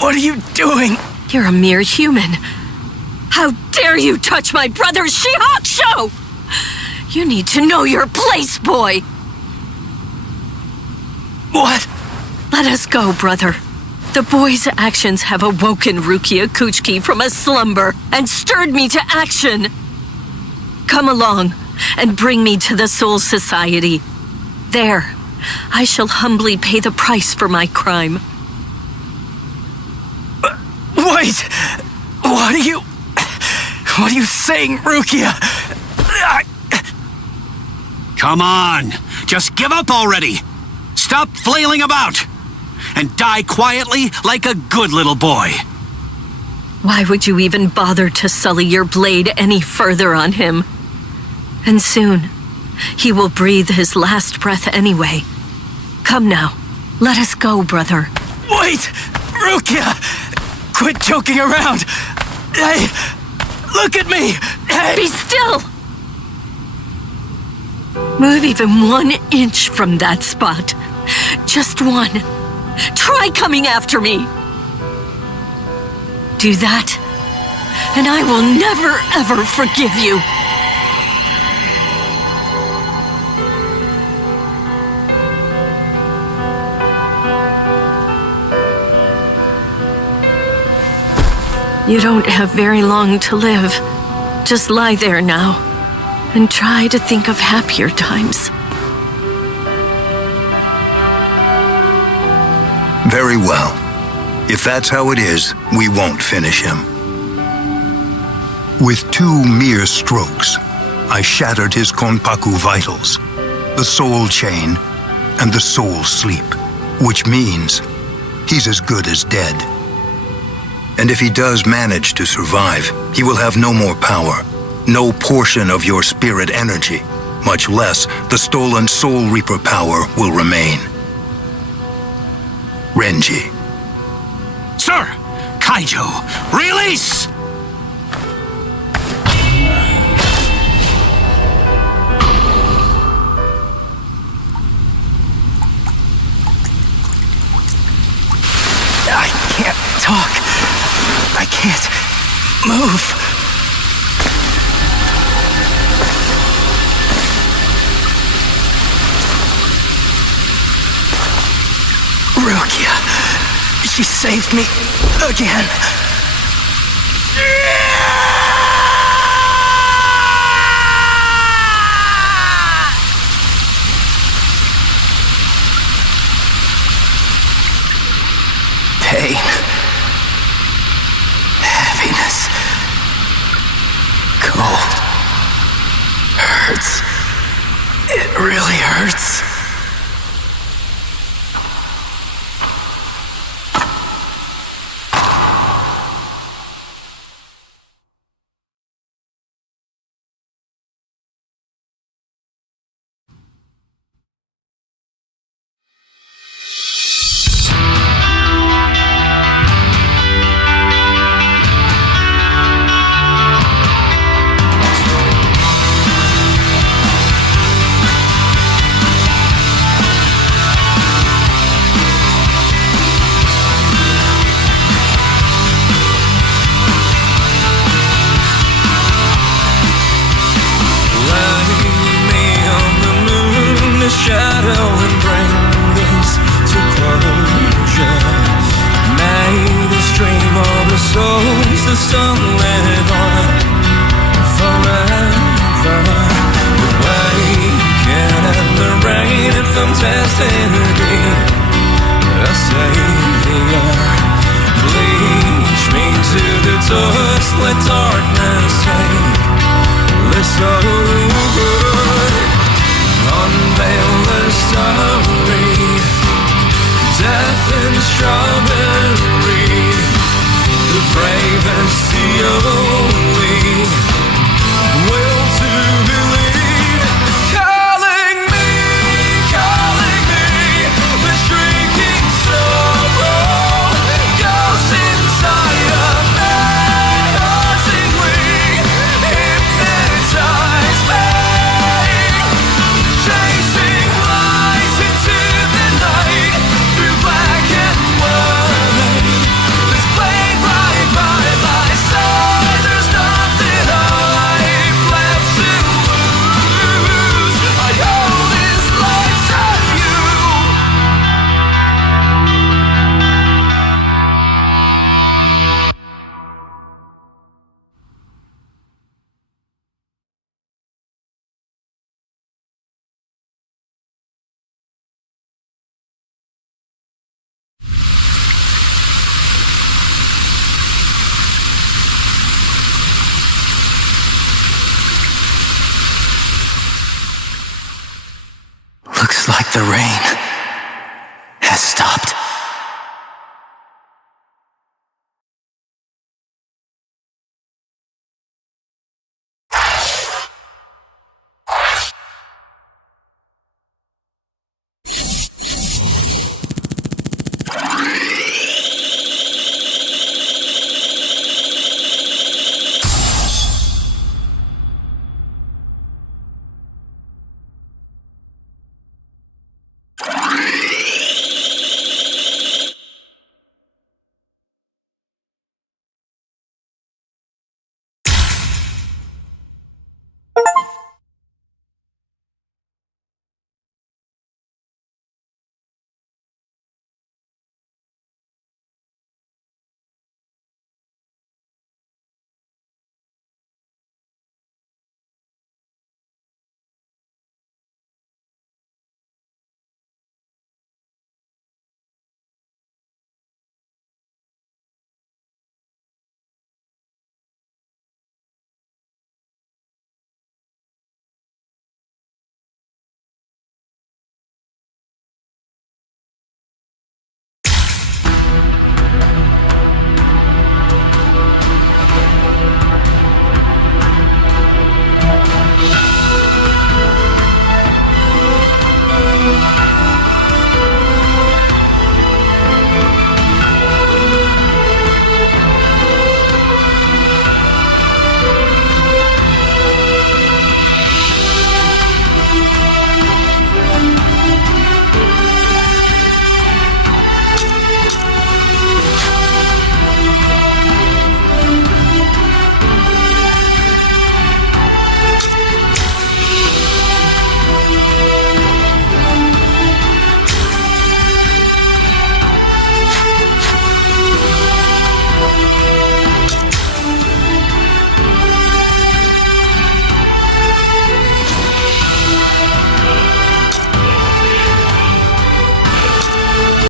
What are you doing? You're a mere human. How dare you touch my brother's Shihakusho! You need to know your place, boy! What? Let us go, brother. The boy's actions have awoken Rukia Kuchiki from a slumber and stirred me to action. Come along and bring me to the Soul Society. There, I shall humbly pay the price for my crime. Wait! What are you saying, Rukia? Come on, just give up already. Stop flailing about and die quietly like a good little boy. Why would you even bother to sully your blade any further on him? And soon, he will breathe his last breath anyway. Come now, let us go, brother. Wait! Rukia! Quit joking around! Hey! Look at me! Hey! Be still! Move even 1 inch from that spot. Just one. Try coming after me. Do that, and I will never, ever forgive you. You don't have very long to live. Just lie there now and try to think of happier times. Very well. If that's how it is, we won't finish him. With 2 mere strokes, I shattered his Konpaku vitals, the soul chain, and the soul sleep, which means he's as good as dead. And if he does manage to survive, he will have no more power, no portion of your spirit energy, much less the stolen Soul Reaper power will remain. Renji. Sir! Kaijo, release! I can't talk. I can't move. Rukia, she saved me again. Pain. Heaviness. Cold. Hurts. It really hurts. Shadow and bring this to closure. May the stream of the souls, the sun live on forever. The waking and the rain, if I'm testing to be where darkness sank. Listen good, unveil the story. Death and strawberry, the bravest the only will to believe. Calling me, the shrieking sorrow. Ghosts inside of me, hauntingly hypnotize me. Chasing lights into the night, through black and white. Let's play right by my side. There's nothing I've left to lose. I owe this life to you. Looks like the rain has stopped.